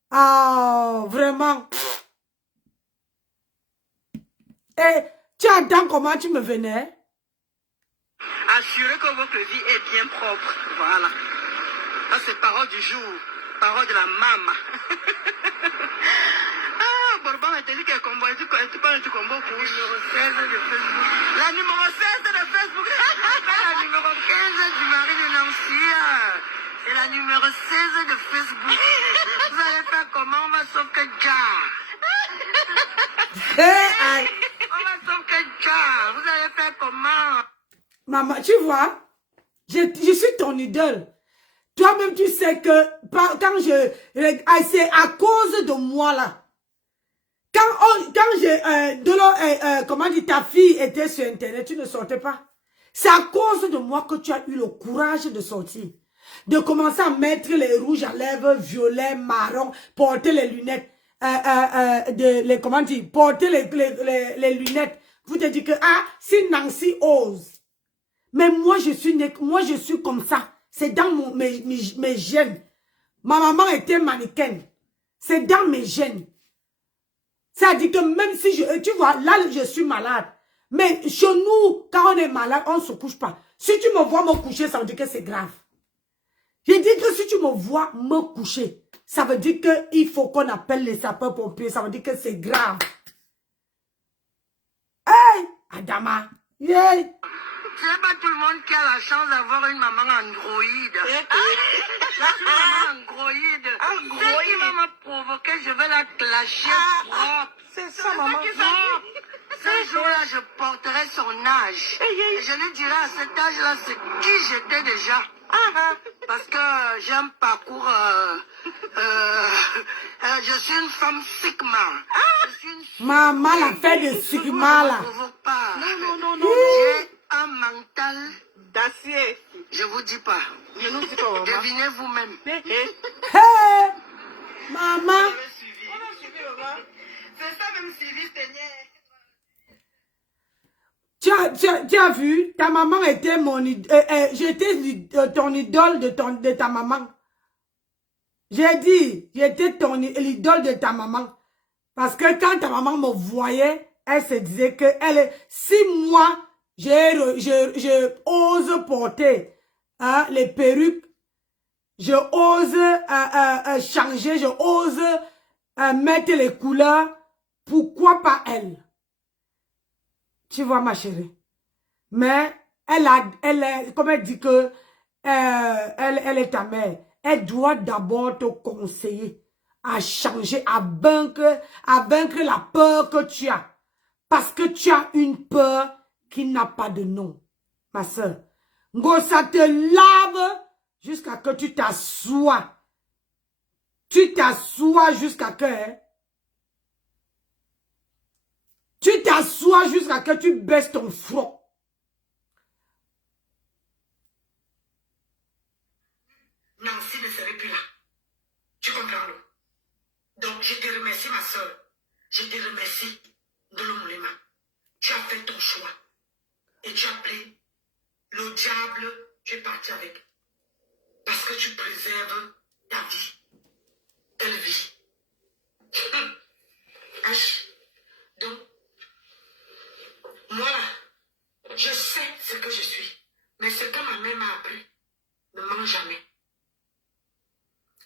Ah, vraiment. Et tu entends comment tu me venais? Assurez que votre vie est bien propre. Voilà. Ça, c'est parole du jour. Parole de la maman. Ah, Bourbon a dit qu'elle combo. Tu parles du combo pour numéro 16 de Facebook. La numéro 16 de Facebook. La numéro 15 du mari de Nancy. Et la numéro 16 de Facebook. Vous allez faire comment? On va sauver que on va sauver que vous allez faire comment? Maman, tu vois, je suis ton idole. Toi-même, tu sais que quand c'est à cause de moi là. Comment dire, ta fille était sur Internet, tu ne sortais pas. C'est à cause de moi que tu as eu le courage de sortir. De commencer à mettre les rouges à lèvres, violets, marron, porter les lunettes, comment dire, porter les lunettes. Vous te dites que, ah, si Nancy ose. Mais moi, je suis comme ça. C'est dans mes gènes. Ma maman était mannequin. C'est dans mes gènes. Ça dit que même si tu vois, là, je suis malade. Mais chez nous, quand on est malade, on ne se couche pas. Si tu me vois me coucher, ça veut dire que c'est grave. Je dis que si tu me vois me coucher, ça veut dire qu'il faut qu'on appelle les sapeurs-pompiers. Ça veut dire que c'est grave. Hey, Adama. Yeah. C'est pas tout le monde qui a la chance d'avoir une maman androïde. Là, une maman androïde. Celle qui va me provoquer, je vais la clasher propre. C'est ça, maman. Ce jour-là, je porterai son âge. Et je lui dirai à cet âge-là, c'est qui j'étais déjà. Parce que j'ai un parcours... je suis une femme Sigma. Je suis une Maman, la fait de Sigma, là. Non. J'ai un mental D'acier. je vous dis pas. Ne nous dis pas, maman. Devinez vous-même. Hey, maman. C'est ça même Sylvie Seigneur. Tu as vu, ta maman était mon j'étais ton idole de ta maman. J'ai dit, j'étais l'idole de ta maman. Parce que quand ta maman me voyait, elle se disait que si moi, je ose porter les perruques, je ose changer, je ose mettre les couleurs, pourquoi pas elle? Tu vois, ma chérie. Mais comme elle dit que elle est ta mère, elle doit d'abord te conseiller à changer, à vaincre la peur que tu as. Parce que tu as une peur qui n'a pas de nom, ma soeur. Ça te lave jusqu'à que tu t'assoies. Tu t'assois jusqu'à que... Tu t'assois jusqu'à que tu baisses ton front. Nancy ne serait plus là. Tu comprends, non? Donc, je te remercie, ma soeur. Je te remercie, Dolo Moulema. Tu as fait ton choix. Et tu as pris le diable, tu es parti avec. Parce que tu préserves ta vie. Quelle vie? H. Donc, moi, je sais ce que je suis. Mais ce que ma mère m'a appris, ne ment jamais.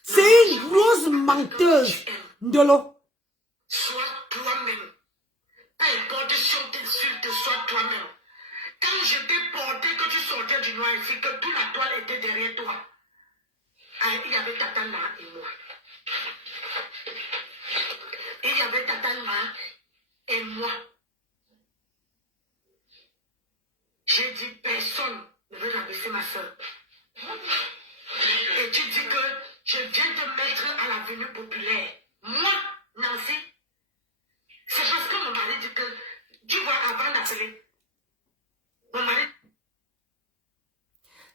C'est une grosse menteuse, Ndolo. Sois toi-même. Peu importe si on t'insulte, sois toi-même. Quand je t'ai porté, que tu sortais du noir ici, que toute la toile était derrière toi, il y avait Tata là et moi. Il y avait Tata là et moi. J'ai dit, personne ne veut rabaisser ma soeur. Et tu dis que je viens te mettre à l'avenue populaire. Moi, Nancy, c'est parce que mon mari dit que, tu vois, avant d'appeler, mon mari...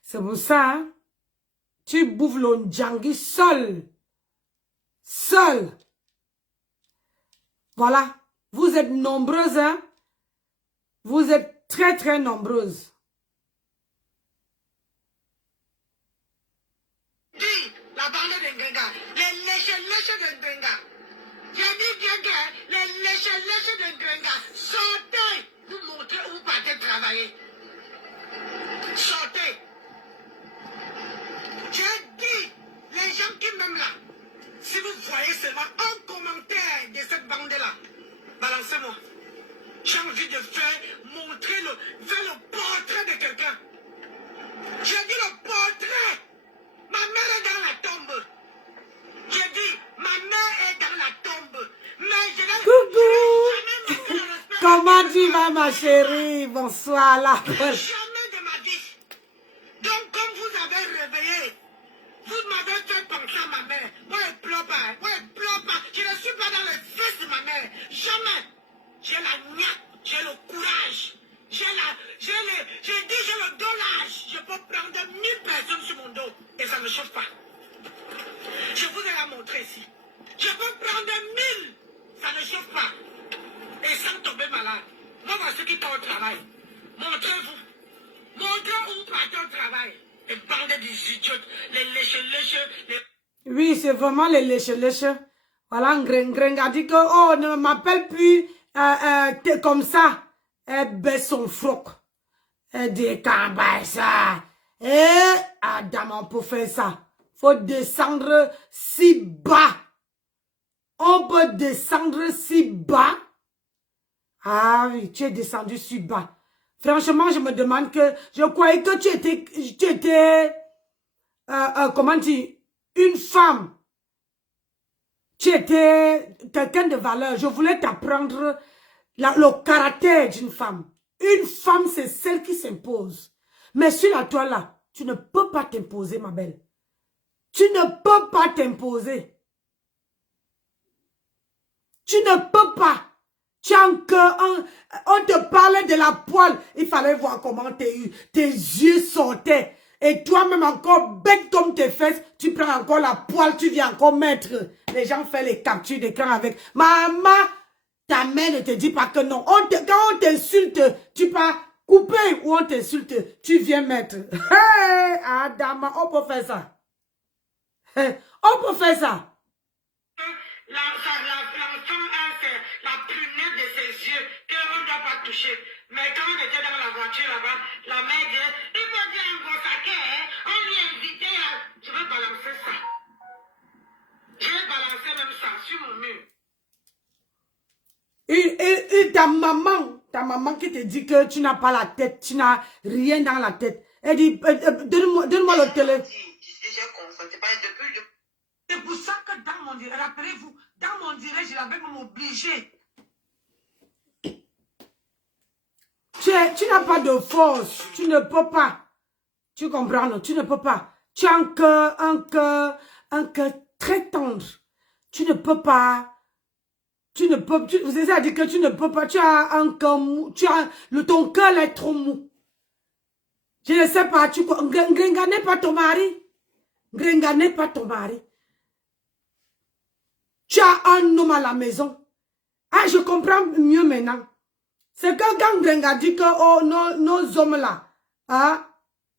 C'est pour ça, hein? Tu bouffes le Ndjangi seul. seule. Voilà. Vous êtes nombreuses, hein. Vous êtes très, très nombreuses. La bande de Ngenga, les léches de Ngenga. J'ai dit Ngenga, les léches de Ngenga. Sortez, vous montrez où vous partez travailler. Sortez. J'ai dit, les gens qui m'aiment là, si vous voyez seulement un commentaire de cette bande-là, balancez-moi. J'ai envie de montrer le portrait de quelqu'un. J'ai dit le portrait. Ma mère est dans la tombe. J'ai dit, ma mère est dans la tombe. Mais je n'ai Coucou. Comment tu vas, ma chérie? Bonsoir, là. Jamais de ma vie. Donc, comme vous avez réveillé, vous m'avez fait penser à ma mère. Moi, elle pleure pas. Moi, elle pleure pas. Je ne suis pas dans les fesses de ma mère. Jamais. J'ai la niaque. J'ai le courage. J'ai le dos large. Je peux prendre 1000 personnes sur mon dos. Et ça ne me chauffe pas. Je vous ai la montré ici. Je peux prendre 1000. Ça ne chauffe pas. Et sans tomber malade. Moi, voici qui sont au travail. Montrez-vous. Montrez où vous partez au travail. Les bandes des idiotes. Les léches. Oui, c'est vraiment les léches. Voilà, Ngring a dit que, oh, ne m'appelle plus t'es comme ça. Elle baisse son froc. Elle dit, quand ça. Adam, on peut faire ça. Faut descendre si bas. On peut descendre si bas. Ah oui, tu es descendu si bas. Franchement, je me demande que, je croyais que tu étais comment dire, une femme. Tu étais quelqu'un de valeur. Je voulais t'apprendre le caractère d'une femme. Une femme, c'est celle qui s'impose. Mais sur la toile là, tu ne peux pas t'imposer, ma belle. Tu ne peux pas t'imposer. Tu ne peux pas. Tu as un cœur, on te parlait de la poêle. Il fallait voir comment tes yeux sortaient. Et toi-même encore bête comme tes fesses, tu prends encore la poêle, tu viens encore mettre. Les gens font les captures d'écran avec. Maman, ta mère ne te dit pas que non. Quand on t'insulte, tu peux couper ou on t'insulte, tu viens mettre. Hey, Adam, on peut faire ça. Hey, on peut faire ça. L'enfant a la prunelle de ses yeux qu'on ne doit pas toucher. Mais quand on était dans la voiture là-bas, la mère dit, il faut dire un gros saké, on lui a invité à... Je vais balancer ça. Je vais balancer même ça sur mon mur. Et ta maman qui te dit que tu n'as pas la tête, tu n'as rien dans la tête. Elle dit, donne-moi le télé. J'ai constaté, pas depuis... C'est pour ça que dans mon direct, rappelez-vous, dans mon direct, je l'avais même obligé. Tu n'as pas de force, tu ne peux pas. Tu comprends, non? Tu ne peux pas. Tu as un cœur très tendre. Tu ne peux pas. Tu ne peux, vous avez dit que tu ne peux pas. Tu as un cœur mou. Ton cœur est trop mou. Je ne sais pas. Ngrenga n'est pas ton mari. Ngrenga n'est pas ton mari. Tu as un homme à la maison. Ah, je comprends mieux maintenant. C'est que quand Ngrenga dit que oh, nos hommes là, hein,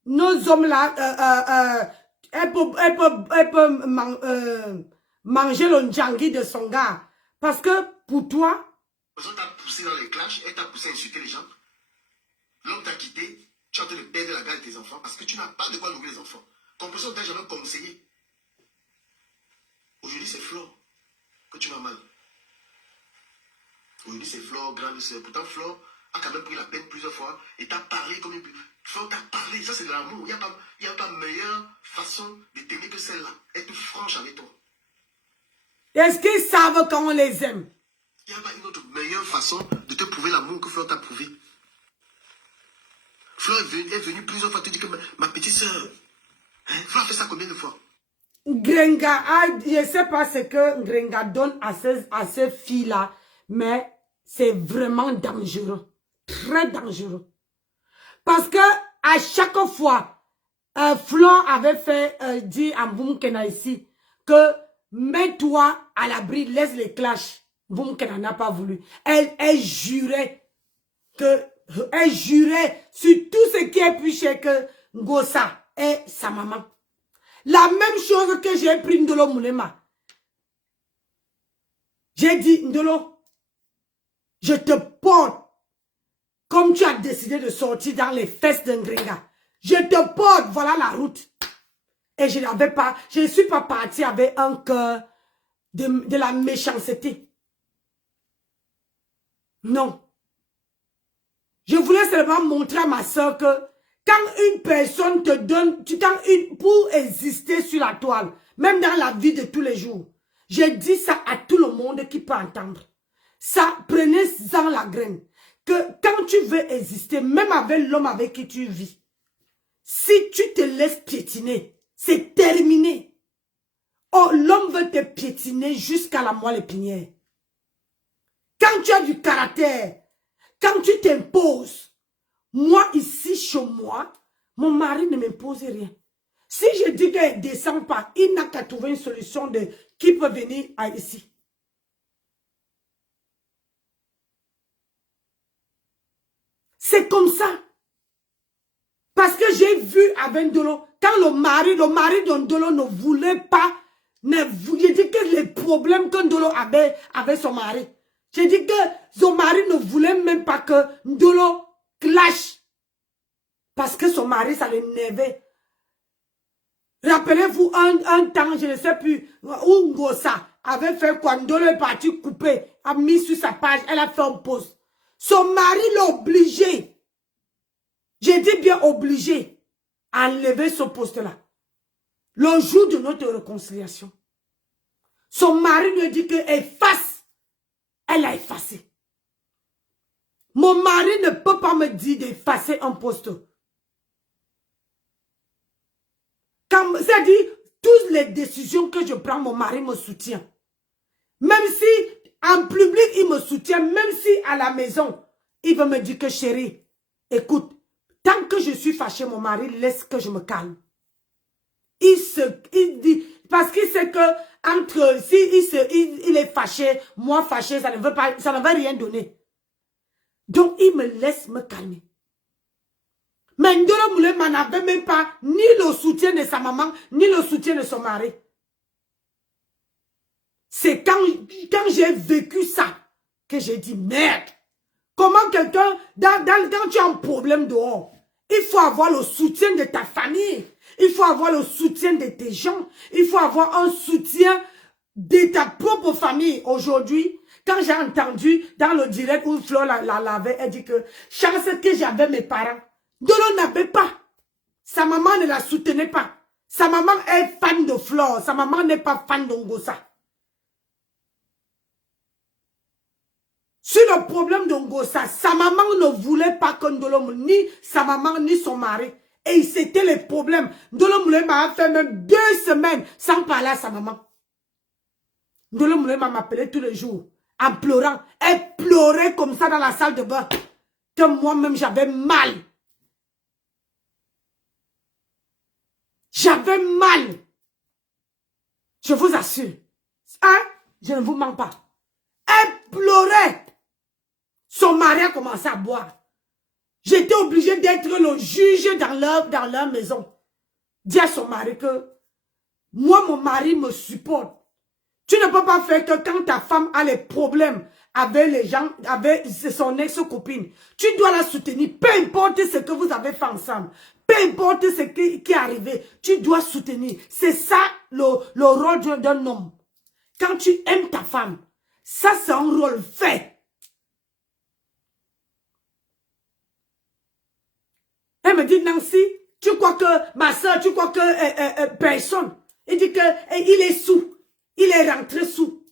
nos hommes là, elle peut manger le njangui de son gars. Parce que pour toi... On t'a poussé dans les clashs, elle t'a poussé à insulter les gens. L'homme t'a quitté, tu es en train de perdre la garde de tes enfants parce que tu n'as pas de quoi nourrir les enfants. Compréhension, on t'a jamais conseillé. Aujourd'hui, c'est Flore que tu vas mal. Aujourd'hui, c'est Flore, grande sœur. Pourtant, Flore a quand même pris la peine plusieurs fois et t'a parlé comme une... Flore t'a parlé, ça c'est de l'amour. Il n'y a pas meilleure façon de t'aimer que celle-là. Être franche avec toi. Est-ce qu'ils savent quand on les aime? Il n'y a pas une autre meilleure façon de te prouver l'amour que Flore t'a prouvé. Flore est venue plusieurs fois te dire que ma petite soeur, hein, Flore a fait ça combien de fois? Ngrenga, je ne sais pas ce que Ngrenga donne à ces filles-là, mais c'est vraiment dangereux. Très dangereux. Parce que à chaque fois, Flore avait fait dire à Mboum Kena ici que mets-toi à l'abri, laisse les clashs. Boum, qu'elle n'en a pas voulu. Elle jurait elle jurait sur tout ce qui est plus cher que Ngosa et sa maman. La même chose que j'ai pris Ndolo Moulema. J'ai dit, Ndolo, je te porte comme tu as décidé de sortir dans les fesses d'Ngringa. Je te porte, voilà la route. Et je n'avais pas, je ne suis pas partie avec un cœur de la méchanceté. Non. Je voulais seulement montrer à ma soeur que quand une personne te donne, pour exister sur la toile, même dans la vie de tous les jours, je dis ça à tout le monde qui peut entendre. Ça, prenez-en la graine. Que quand tu veux exister, même avec l'homme avec qui tu vis, si tu te laisses piétiner, c'est terminé. Oh, l'homme veut te piétiner jusqu'à la moelle épinière. Quand tu as du caractère, quand tu t'imposes, moi ici chez moi, mon mari ne m'impose rien. Si je dis qu'elle ne descend pas, il n'a qu'à trouver une solution de qui peut venir ici. C'est comme ça. Parce que j'ai vu avec Ndolo, quand le mari de Ndolo ne voulait pas, j'ai dit que les problèmes que Ndolo avait avec son mari, j'ai dit que son mari ne voulait même pas que Ndolo clash. Parce que son mari, ça l'énervait. Rappelez-vous, un temps, je ne sais plus, où Ngosa avait fait quoi, Ndolo est parti couper, a mis sur sa page, elle a fait un post. Son mari l'a obligé. J'ai dit bien obligé à enlever ce poste-là. Le jour de notre réconciliation. Son mari lui a dit que efface. Elle a effacé. Mon mari ne peut pas me dire d'effacer un poste. C'est-à-dire, toutes les décisions que je prends, mon mari me soutient. Même si en public, il me soutient, même si à la maison, il veut me dire que chérie, écoute, tant que je suis fâchée, mon mari laisse que je me calme. Il dit, parce qu'il sait que entre si il est fâché, moi fâché, ça ne veut rien donner. Donc il me laisse me calmer. Mais Ndolo Moulema n'avait même pas ni le soutien de sa maman, ni le soutien de son mari. C'est quand j'ai vécu ça que j'ai dit merde. Comment quelqu'un, quand tu as un problème dehors, il faut avoir le soutien de ta famille. Il faut avoir le soutien de tes gens. Il faut avoir un soutien de ta propre famille. Aujourd'hui, quand j'ai entendu dans le direct où Flo la lavait, elle dit que chance que j'avais mes parents. Ndolo n'avait pas. Sa maman ne la soutenait pas. Sa maman est fan de Flo. Sa maman n'est pas fan de Ngosa. Sur le problème de Ngosa, sa maman ne voulait pas que Ndolo, ni sa maman, ni son mari. Et c'était le problème. Ndolo Moulema a fait même 2 semaines sans parler à sa maman. Ndolo Moulema m'appelait tous les jours en pleurant. Elle pleurait comme ça dans la salle de bain. Que moi-même j'avais mal. J'avais mal. Je vous assure. Hein? Je ne vous mens pas. Elle pleurait. Son mari a commencé à boire. J'étais obligée d'être le juge dans leur maison. Dis à son mari que moi, mon mari me supporte. Tu ne peux pas faire que quand ta femme a les problèmes avec les gens, avec son ex-copine, tu dois la soutenir. Peu importe ce que vous avez fait ensemble. Peu importe ce qui est arrivé, tu dois soutenir. C'est ça le rôle d'un homme. Quand tu aimes ta femme, ça c'est un rôle fait. Elle me dit, Nancy, tu crois que ma soeur, tu crois que personne. Il dit que il est sous. Il est rentré sous.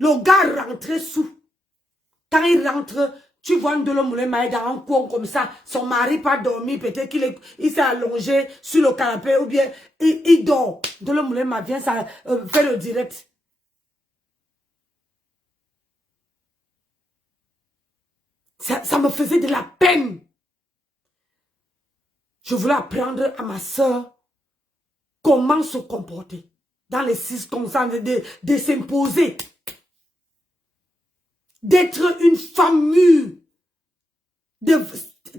Le gars rentré sous. Quand il rentre, tu vois Ndolo Moulema dans un coin comme ça. Son mari pas dormi. Peut-être qu'il s'est allongé sur le canapé ou bien il dort. Ndolo Moulema vient faire le direct. Ça me faisait de la peine. Je voulais apprendre à ma soeur comment se comporter. dans les circonstances de s'imposer. D'être une femme mûre.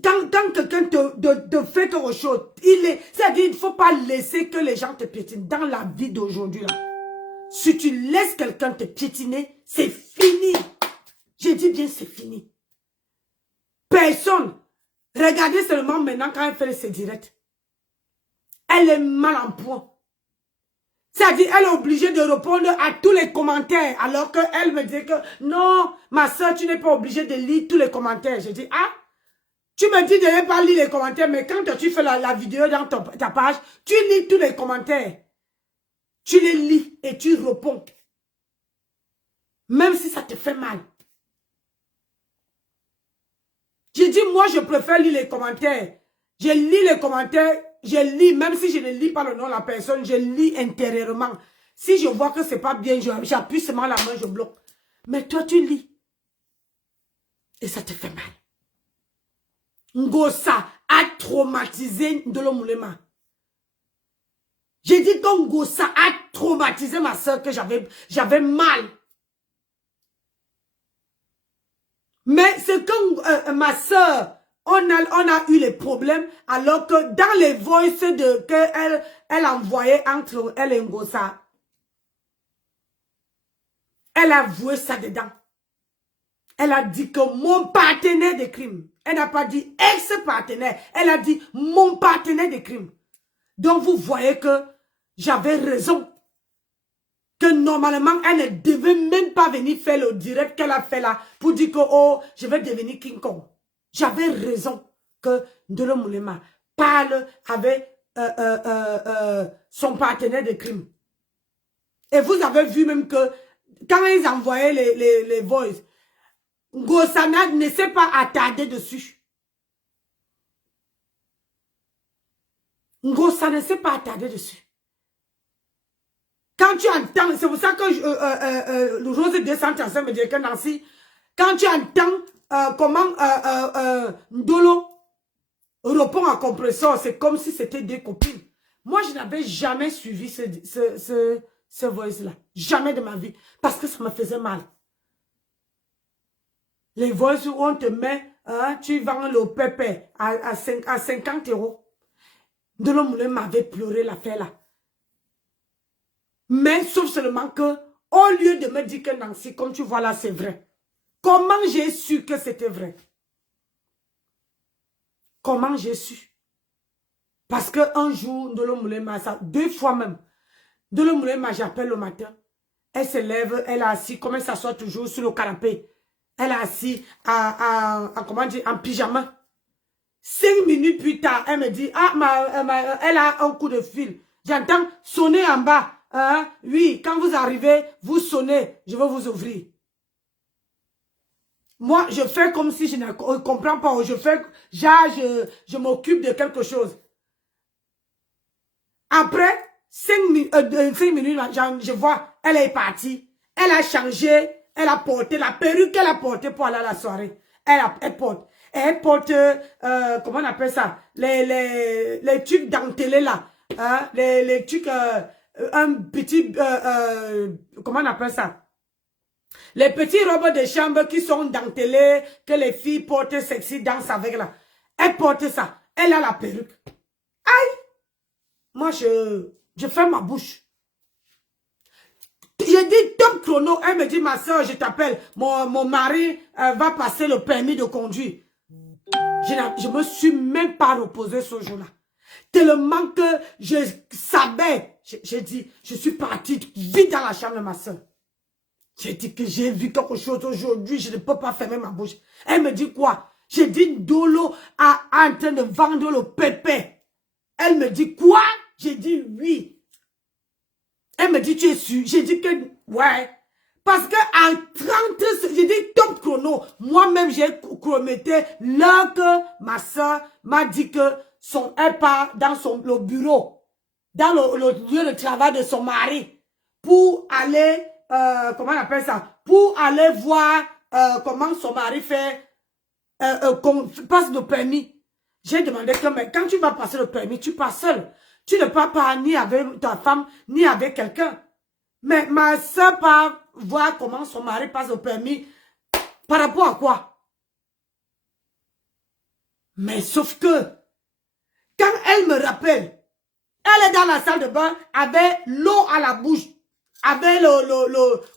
Quand quelqu'un te fait quelque chose, c'est-à-dire il ne faut pas laisser que les gens te piétinent. Dans la vie d'aujourd'hui, si tu laisses quelqu'un te piétiner, c'est fini. J'ai dit bien, c'est fini. Personne. Regardez seulement maintenant quand elle fait ses directs. Elle est mal en point. C'est-à-dire, elle est obligée de répondre à tous les commentaires, alors qu'elle me dit que non, ma soeur, tu n'es pas obligée de lire tous les commentaires. Je dis, ah, tu me dis de ne pas lire les commentaires, mais quand tu fais la vidéo dans ta page, tu lis tous les commentaires. Tu les lis et tu réponds. Même si ça te fait mal. J'ai dit, moi, je préfère lire les commentaires. Je lis les commentaires, je lis, même si je ne lis pas le nom de la personne, je lis intérieurement. Si je vois que c'est pas bien, j'appuie seulement la main, je bloque. Mais toi, tu lis. Et ça te fait mal. Ngosa a traumatisé Ndolo Moulema. J'ai dit que Ngosa a traumatisé ma soeur, que j'avais mal. Mais c'est que ma soeur, on a eu les problèmes, alors que dans les voices qu'elle envoyait entre elle et Ngosa, elle a voué ça dedans. Elle a dit que mon partenaire de crime. Elle n'a pas dit ex-partenaire. Elle a dit mon partenaire de crime. Donc vous voyez que j'avais raison. Que normalement, elle ne devait même pas venir faire le direct qu'elle a fait là pour dire que oh, je vais devenir King Kong. J'avais raison que Ndolo Moulema parle avec son partenaire de crime. Et vous avez vu même que quand ils envoyaient les voices, Ngosana ne s'est pas attardé dessus. Ngosana ne s'est pas attardé dessus. Quand tu entends, c'est pour ça que Rose 235 me dit que Nancy, quand tu entends comment Ndolo répond à compresseur, c'est comme si c'était des copines. Moi, je n'avais jamais suivi ce voice-là. Jamais de ma vie. Parce que ça me faisait mal. Les voices où on te met, tu vends le pépé à 50 €. Ndolo Moulema m'avait pleuré l'affaire là. Mais sauf seulement que, au lieu de me dire que Nancy, comme tu vois là, c'est vrai. Comment j'ai su que c'était vrai? Comment j'ai su? Parce qu'un jour, Ndolo Moulema, ça, 2 fois même, Ndolo Moulema, j'appelle le matin. Elle se lève, elle est assise, comme elle s'assoit toujours sur le canapé. Elle est assise comment dire, en pyjama. 5 minutes plus tard, elle me dit, ah, elle a un coup de fil. J'entends sonner en bas. Oui, quand vous arrivez, vous sonnez, je vais vous ouvrir. Moi, je fais comme si je ne comprends pas. Je fais, je m'occupe de quelque chose. Après 5 minutes, je vois, elle est partie. Elle a changé, elle a porté la perruque qu'elle a portée pour aller à la soirée. Elle porte, comment on appelle ça? Les trucs dentelés là. Les trucs... un petit, comment on appelle ça? Les petits robes de chambre qui sont dentelés, que les filles portent sexy, dansent avec là. Elle porte ça. Elle a la perruque. Aïe! Moi, je fais ma bouche. J'ai dit top chrono. Elle me dit, ma soeur, je t'appelle. Mon mari va passer le permis de conduire. Je me suis même pas reposée ce jour-là. Tellement que je savais, j'ai dit, je suis partie vite dans la chambre de ma soeur. J'ai dit que j'ai vu quelque chose aujourd'hui, je ne peux pas fermer ma bouche. Elle me dit quoi? J'ai dit, Ndolo en train de vendre le pépé. Elle me dit quoi? J'ai dit oui. Elle me dit, tu es sûr? J'ai dit que ouais. Parce que en 30, j'ai dit top chrono. Moi-même, j'ai chronométré l'heure que ma soeur m'a dit que elle part dans le bureau, dans le lieu de travail de son mari, pour aller, comment on appelle ça, pour aller voir comment son mari fait, passe le permis. J'ai demandé que, mais quand tu vas passer le permis, tu passes seul. Tu ne pars pas ni avec ta femme, ni avec quelqu'un. Mais ma soeur part voir comment son mari passe au permis. Par rapport à quoi? Mais sauf que, quand elle me rappelle, elle est dans la salle de bain avec l'eau à la bouche. Avec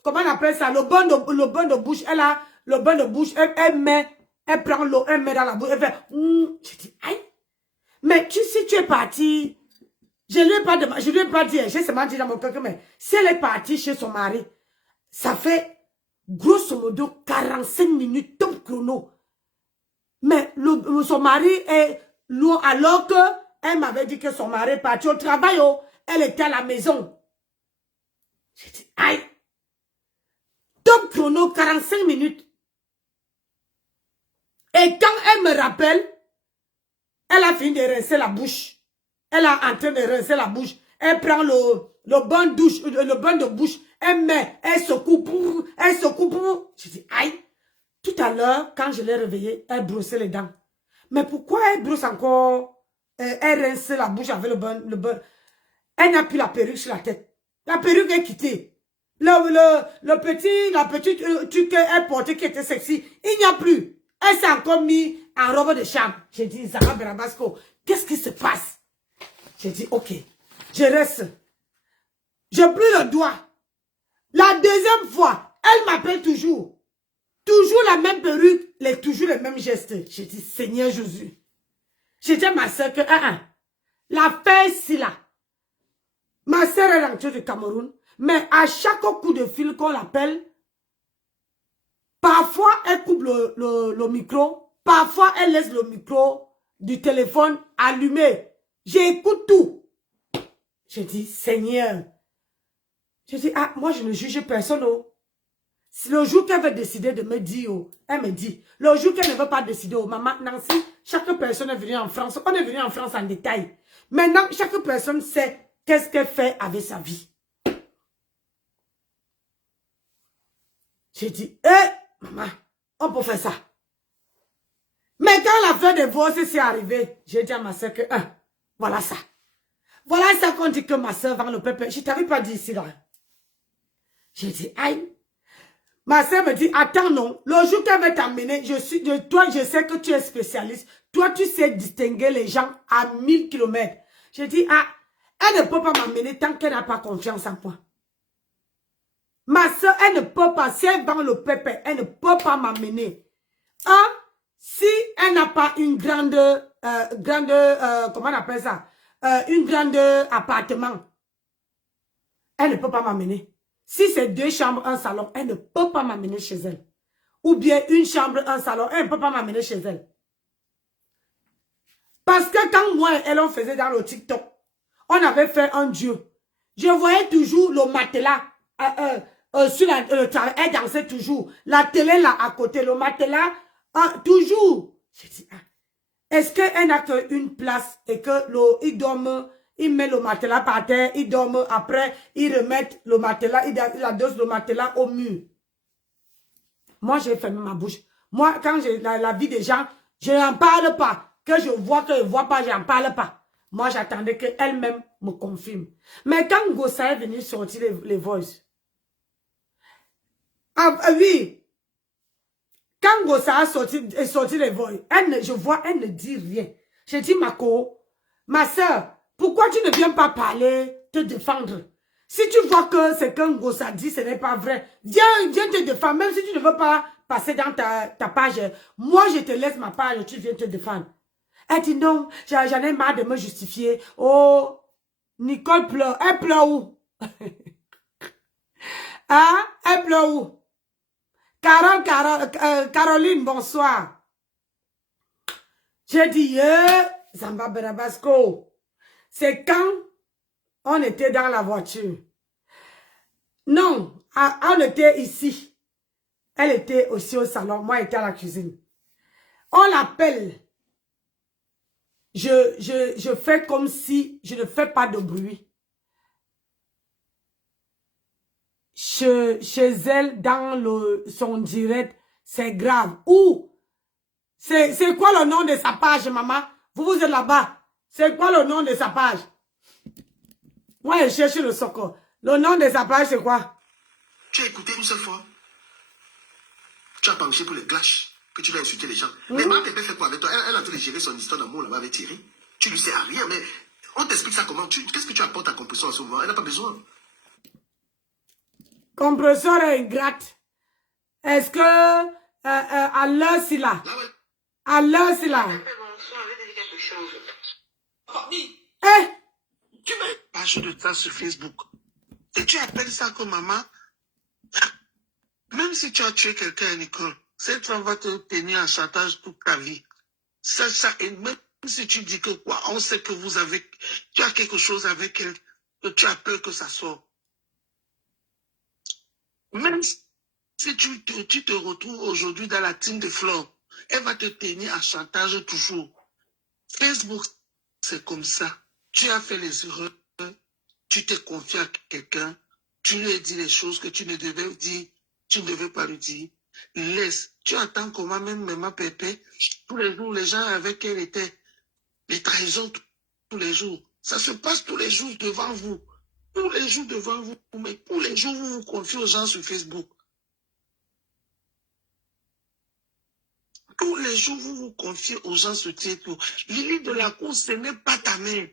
comment on appelle ça? Le bain de bouche. Elle a le bain de bouche. Elle prend l'eau, elle met dans la bouche. Elle fait, je dis, aïe. Mais si tu es parti, je lui ai pas dit, j'ai seulement dit dans mon cœur que, mais si elle est partie chez son mari, ça fait grosso modo 45 minutes top chrono. Mais son mari est loin alors que elle m'avait dit que son mari est parti au travail. Oh, elle était à la maison. J'ai dit, aïe. Top chrono, 45 minutes. Et quand elle me rappelle, elle a fini de rincer la bouche. Elle est en train de rincer la bouche. Elle prend le bain de bouche. Elle met, elle secoue. Je dis, aïe. Tout à l'heure, quand je l'ai réveillée, elle brossait les dents. Mais pourquoi elle brosse encore? Elle rince la bouche avec le bain. Elle n'a plus la perruque sur la tête. La perruque est quittée. La petite truc qu'elle portait qui était sexy, il n'y a plus. Elle s'est encore mis en robe de chambre. J'ai dit, Zara Berabasco, qu'est-ce qui se passe? J'ai dit, ok, je reste. Je plie le doigt. La deuxième fois, elle m'appelle toujours. Toujours la même perruque, toujours les mêmes gestes. J'ai dit, Seigneur Jésus. J'ai dit à ma soeur que, la fête si là. Ma soeur est rentrée du Cameroun, mais à chaque coup de fil qu'on l'appelle, parfois elle coupe le micro, parfois elle laisse le micro du téléphone allumé. J'écoute tout. J'ai dit, Seigneur. J'ai dit, moi je ne juge personne. Oh. Le jour qu'elle veut décider de me dire, oh, elle me dit. Le jour qu'elle ne veut pas décider, oh, maman Nancy, chaque personne est venue en France. On est venu en France en détail. Maintenant, chaque personne sait qu'est-ce qu'elle fait avec sa vie. J'ai dit, maman, on peut faire ça. Mais quand l'affaire de divorce s'est arrivée, j'ai dit à ma soeur que, voilà ça. Voilà ça qu'on dit que ma soeur vend le pépé. Je ne t'avais pas dit ici, là. J'ai dit, aïe. Ma soeur me dit, attends non, le jour qu'elle va t'amener, toi je sais que tu es spécialiste, toi tu sais distinguer les gens à 1000 km. J'ai dit, elle ne peut pas m'amener tant qu'elle n'a pas confiance en moi. Ma soeur, elle ne peut pas, si elle vend le pépé, elle ne peut pas m'amener. Si elle n'a pas une grande, comment on appelle ça, une grande appartement, elle ne peut pas m'amener. Si c'est 2 chambres, un salon, elle ne peut pas m'amener chez elle. Ou bien une chambre, un salon, elle ne peut pas m'amener chez elle. Parce que quand moi et elle, on faisait dans le TikTok, on avait fait un duo. Je voyais toujours le matelas sur le travail. Elle dansait toujours. La télé là à côté, le matelas, toujours. J'ai dit, est-ce qu'elle n'a qu'une place et que il dorme? Il met le matelas par terre, il dorme, après, il remet le matelas, il adosse le matelas au mur. Moi, j'ai fermé ma bouche. Moi, quand j'ai la vie des gens, je n'en parle pas. Que je vois, que je ne vois pas, je n'en parle pas. Moi, j'attendais qu'elle-même me confirme. Mais quand Gossa est venu sortir les voices, oui, quand Gossa a sorti les voices, je vois, elle ne dit rien. J'ai dit, ma soeur, pourquoi tu ne viens pas parler, te défendre? Si tu vois que ce qu'un Gossa dit, ce n'est pas vrai, viens te défendre. Même si tu ne veux pas passer dans ta page, moi je te laisse ma page, tu viens te défendre. Elle dit non, j'en ai marre de me justifier. Oh, Nicole pleure. Elle pleure où? Elle pleure où? Caroline, bonsoir. J'ai dit, Zamba Berabasco. C'est quand on était dans la voiture. Non, on était ici. Elle était aussi au salon. Moi, j'étais à la cuisine. On l'appelle. Je fais comme si je ne fais pas de bruit. Chez elle, dans son direct, c'est grave. Ou, c'est quoi le nom de sa page, maman? Vous êtes là-bas. C'est quoi le nom de sa page? Moi, je cherche le soccer. Le nom des appareils, c'est quoi? Tu as écouté une seule fois. Tu as penché pour les clashs, que tu l'as insulté les gens. Mais ma Pépé fait quoi avec toi? Elle a tout géré son histoire d'amour là-bas avec Thierry. Tu lui sais à rien, mais on t'explique ça comment. Qu'est-ce que tu apportes à compression en ce moment? Elle n'a pas besoin. Compresseur est ingrate. Est-ce que à l'heure, c'est là? Là, ouais. À l'heure, c'est là. Eh? Tu mets une page de ça sur Facebook. Et tu appelles ça comme maman. Même si tu as tué quelqu'un à l'école, cette femme va te tenir en chantage toute ta vie. Ça, et même si tu dis que quoi, on sait que tu as quelque chose avec elle, que tu as peur que ça sorte. Même si tu te retrouves aujourd'hui dans la team de Flore, elle va te tenir en chantage toujours. Facebook, c'est comme ça. Tu as fait les erreurs, tu t'es confié à quelqu'un, tu lui as dit les choses que tu ne devais dire, tu ne devais pas lui dire. Laisse. Tu attends comment même Maman Pépé, tous les jours, les gens avec qui elle était, les trahisons tous les jours. Ça se passe tous les jours devant vous. Tous les jours devant vous. Mais tous les jours, vous vous confiez aux gens sur Facebook. Tous les jours, vous vous confiez aux gens sur TikTok. Lily de la Cour, ce n'est pas ta mère.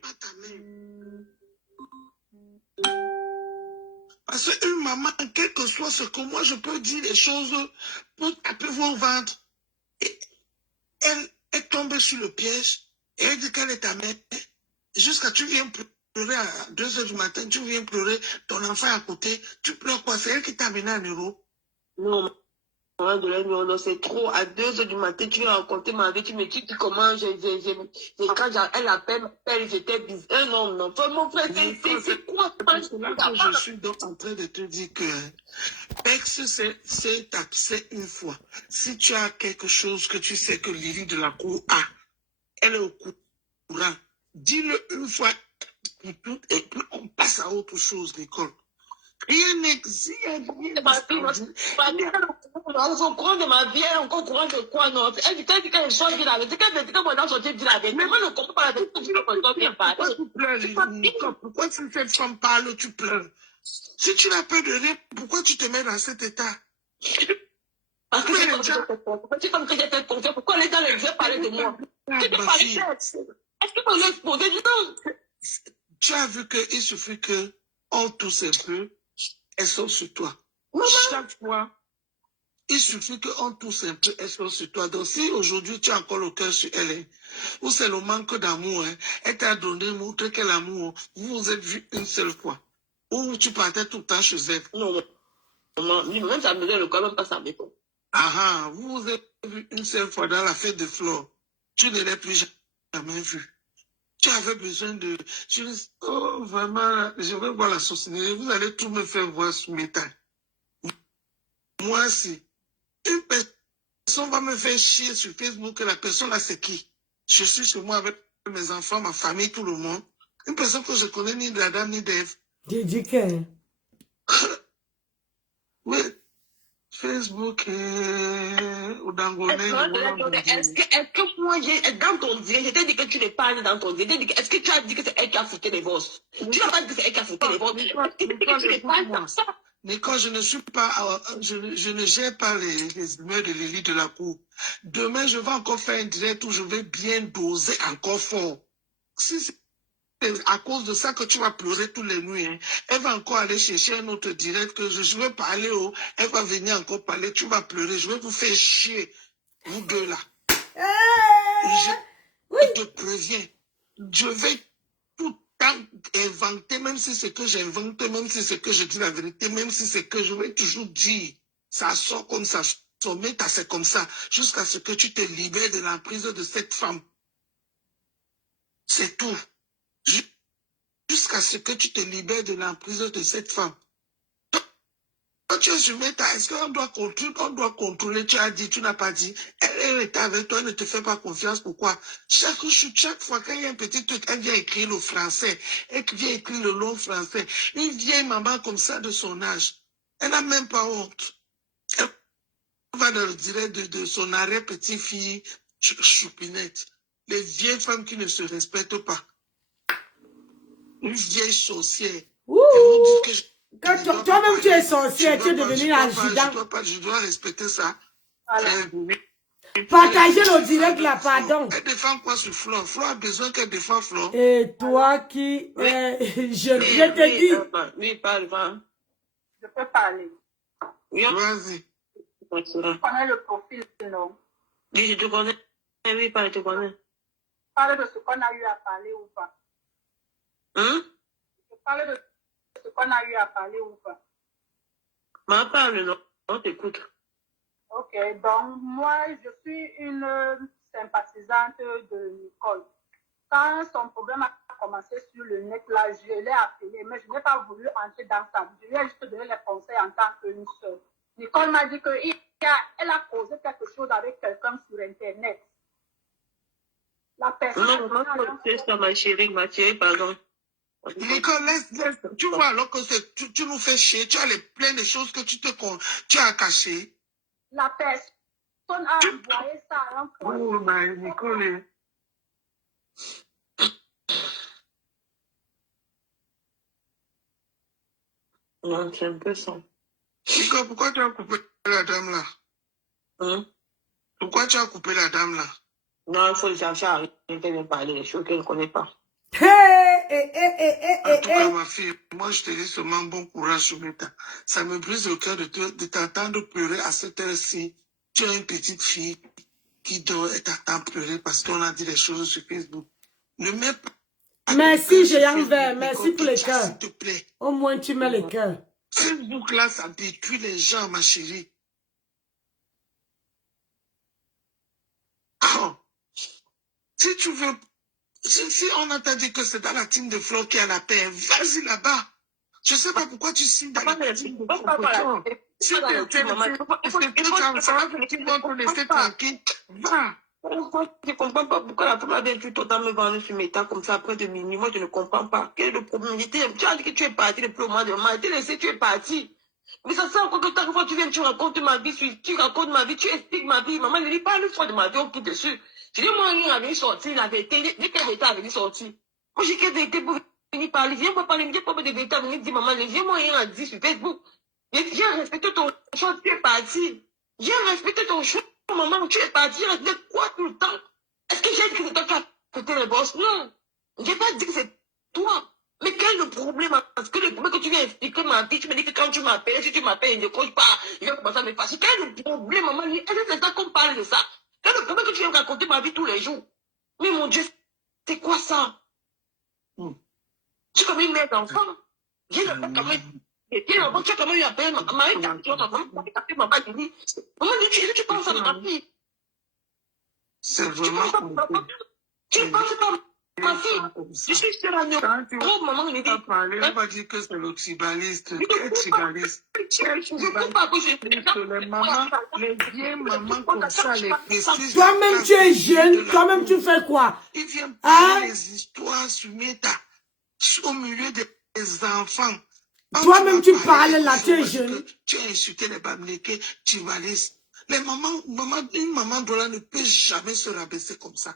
Parce qu'une maman, quel que soit ce que moi je peux dire, les choses pour taper vos ventres. Et elle est tombée sur le piège et elle dit qu'elle est ta mère. Jusqu'à tu viens pleurer à 2 heures du matin, tu viens pleurer, ton enfant est à côté, tu pleures quoi? C'est elle qui t'a amené à Nero. Non, maman de la non, c'est trop. À 2 heures du matin, tu viens raconter ma vie, tu me dis comment quand elle appelle, j'étais bizarre. Non, non, vraiment, frère, c'est quoi? C'est là que je suis donc en train de te dire que Pex, c'est accès une fois. Si tu as quelque chose que tu sais que Lily de la Cour a, elle est au courant. Dis-le une fois pour toutes et puis on passe à autre chose, Nicole. Rien n'existe. Au courant de ma vie, encore courant de quoi, non? Elle dit qu'elle change de la vie. Elle dit que mon âge sorti de la vie. Mais moi, je ne comprends pas la vie. Pourquoi tu pleures, Nicole? Pourquoi si cette femme parle, tu pleures? Si tu n'as peur de rien, pourquoi tu te mets dans cet état? Parce que c'est comme que j'ai fait confiance. Pourquoi les gens ne veulent parler de moi? Tu peux parler d'elle. Est-ce que vous l'exposer? Non. Tu as vu qu'il suffit qu'on tousse un peu, elle sort sur toi. Chaque fois, il suffit qu'on tousse un peu, elle sort sur toi. Donc si aujourd'hui tu as encore le cœur sur elle, ou c'est le manque d'amour, elle t'a donné, montré quel amour, vous vous êtes vu une seule fois. Ou tu partais tout le temps chez elle. Non, non, même ça me donne le corps, même pas ça me fait. Ah, vous vous êtes vu une seule fois dans la fête de Flore. Tu ne l'as plus jamais vu. Tu avais besoin de... Je dis, oh, vraiment, je vais voir la sorcellerie. Vous allez tout me faire voir sur mes tailles. Moi, si une personne va me faire chier sur Facebook, la personne là, c'est qui? Je suis chez moi avec mes enfants, ma famille, tout le monde. Une personne que je connais ni d'Adam ni d'Ève. J'ai dit que... Oui. Facebook ou Dangolais. Est-ce que moi, dans ton direct, je t'ai dit que tu n'es pas dans ton direct. Est-ce que tu as dit que c'est elle qui a foutu les bosses? Tu n'as pas dit que c'est elle qui a foutu les bosses. Nicole, je ne suis pas, je ne gère pas les humeurs de Lily de la Cour. Demain, je vais encore faire un direct où je vais bien doser encore fort. Si c'est à cause de ça que tu vas pleurer tous les nuits, hein. Elle va encore aller chercher un autre direct que je vais parler, elle va venir encore parler, tu vas pleurer, je vais vous faire chier, vous deux là. Je te préviens, je vais tout le temps inventer, même si c'est que j'invente, même si c'est que je dis la vérité, même si c'est que je vais toujours dire, ça sort comme ça sort, mais c'est comme ça, jusqu'à ce que tu te libères de l'emprise de cette femme. C'est tout. Jusqu'à ce que tu te libères de l'emprise de cette femme. Quand tu es sur Meta, est-ce qu'on doit contrôler, tu as dit, tu n'as pas dit, elle est avec toi, elle ne te fait pas confiance, pourquoi? Chaque fois qu'il y a un petit truc, elle vient écrire le français, elle vient écrire le long français, une vieille maman comme ça de son âge, elle n'a même pas honte. Elle va dans le direct de son arrêt petite-fille, choupinette, les vieilles femmes qui ne se respectent pas. une vieille sorcière. Ouh. Elles vont dire que Toi-même, tu es sorcière, tu es devenu adjudant. Je dois respecter ça. Partagez le direct là, pardon. Elle défend quoi sur Flo? Flo a besoin qu'elle défende Flo. Et toi qui... je te dis... Oui, parle, va. Je peux parler. Oui, Vas-y. Tu connais le profil, non? oui, je te connais. Oui, parle, je te connais. Parle de ce qu'on a eu à parler ou pas. Hein? Je parle de ce qu'on a eu à parler ou pas. Ma parle, non? On t'écoute. Ok, donc moi, je suis une sympathisante de Nicole. Quand son problème a commencé sur le net, là, je l'ai appelée, mais je n'ai pas voulu entrer dans sa vie. Je lui ai juste donné les conseils en tant qu'une sœur. Nicole m'a dit qu'elle a causé quelque chose avec quelqu'un sur Internet. La personne... Non, c'est ça, ma chérie, pardon. Nicole, laisse. Tu vois, alors que tu nous fais chier, tu as plein de choses que tu as cachées. La personne a envoyé ça à un point. Oh, ben, Nicole. Non, c'est un peu ça. Nicole, pourquoi tu as coupé la dame là? Hein? Pourquoi tu as coupé la dame là? Non, il faut le chercher à arrêter de parler des choses qu'elle ne connaît pas. En tout cas, ma fille, moi je te dis seulement bon courage, Soumeta. Ça me brise le cœur de t'entendre pleurer à cette heure-ci. Tu as une petite fille qui dort et t'attend pleurer parce qu'on a dit des choses sur Facebook. Ne mets pas... Merci, Géant Vert. Merci pour les cœurs. S'il te plaît. Au moins, tu mets les cœurs. Facebook là, ça détruit les gens, ma chérie. Oh. Si tu veux... Si on a dit que c'est dans la team de Flo qui a la paix, vas-y là-bas. Je ne sais pas pourquoi tu signes dans la team de Flo. Si tu vont te laisser tranquille, va. Je ne comprends pas pourquoi la femme a bien tout autant me vendre sur mes temps comme ça après de minuit. Moi, je ne comprends pas. Quel est le problème? Tu as dit que tu es parti depuis le mois de mars. Tu es laissé, tu es parti. Mais ça sent encore que chaque fois tu viens, tu racontes ma vie, tu racontes ma vie, tu expliques ma vie. Maman ne dit pas une fois de ma vie, on quitte dessus. Je dis, moi, rien à venir sortir, la vérité. Dès qu'elle vérité à venir sortir. Moi, j'ai quelle vérité pour venir parler. Viens pas parler, viens pas de vérité à venir dire, maman, viens moi rien à dire sur Facebook. Viens respecter ton choix, tu es parti. Viens respecter ton choix, maman, tu es parti. Respecte quoi tout le temps? Est-ce que j'ai dit que c'est toi qui as pété les bosses? Non. J'ai pas dit que c'est toi. Mais quel est le problème? Parce que le problème que tu viens expliquer ma vie, tu me dis que quand tu m'appelles, si tu m'appelles, il ne décroche pas, il va commencer à me fâcher. Quel est le problème, maman? Est-ce que c'est ça qu'on parle de ça? Quel est le problème que tu viens me raconter ma vie tous les jours? Mais mon Dieu, c'est quoi ça? Je suis comme une mère d'enfant. J'ai le quand même. Et puis, tu as quand même eu à peine. Maman, tu as tapé ma bague, il dit, maman, tu penses à ma fille? C'est vraiment compliqué. Tu penses pas ma fille? Je suis sur la neuro, maman, il me dit. On va dire que c'est le tribaliste. Quel tribaliste? Je ne peux pas que Les mamans, les vieilles mamans comme ça, les précises. Toi-même, tu es jeune. Toi-même, tu fais quoi? Ils viennent parler des histoires sur Meta, au milieu des enfants. Toi-même, tu parles là, tu es jeune. Tu as insulté les Bamileke, tu valises. Les mamans, une maman Douala ne peut jamais se rabaisser comme ça.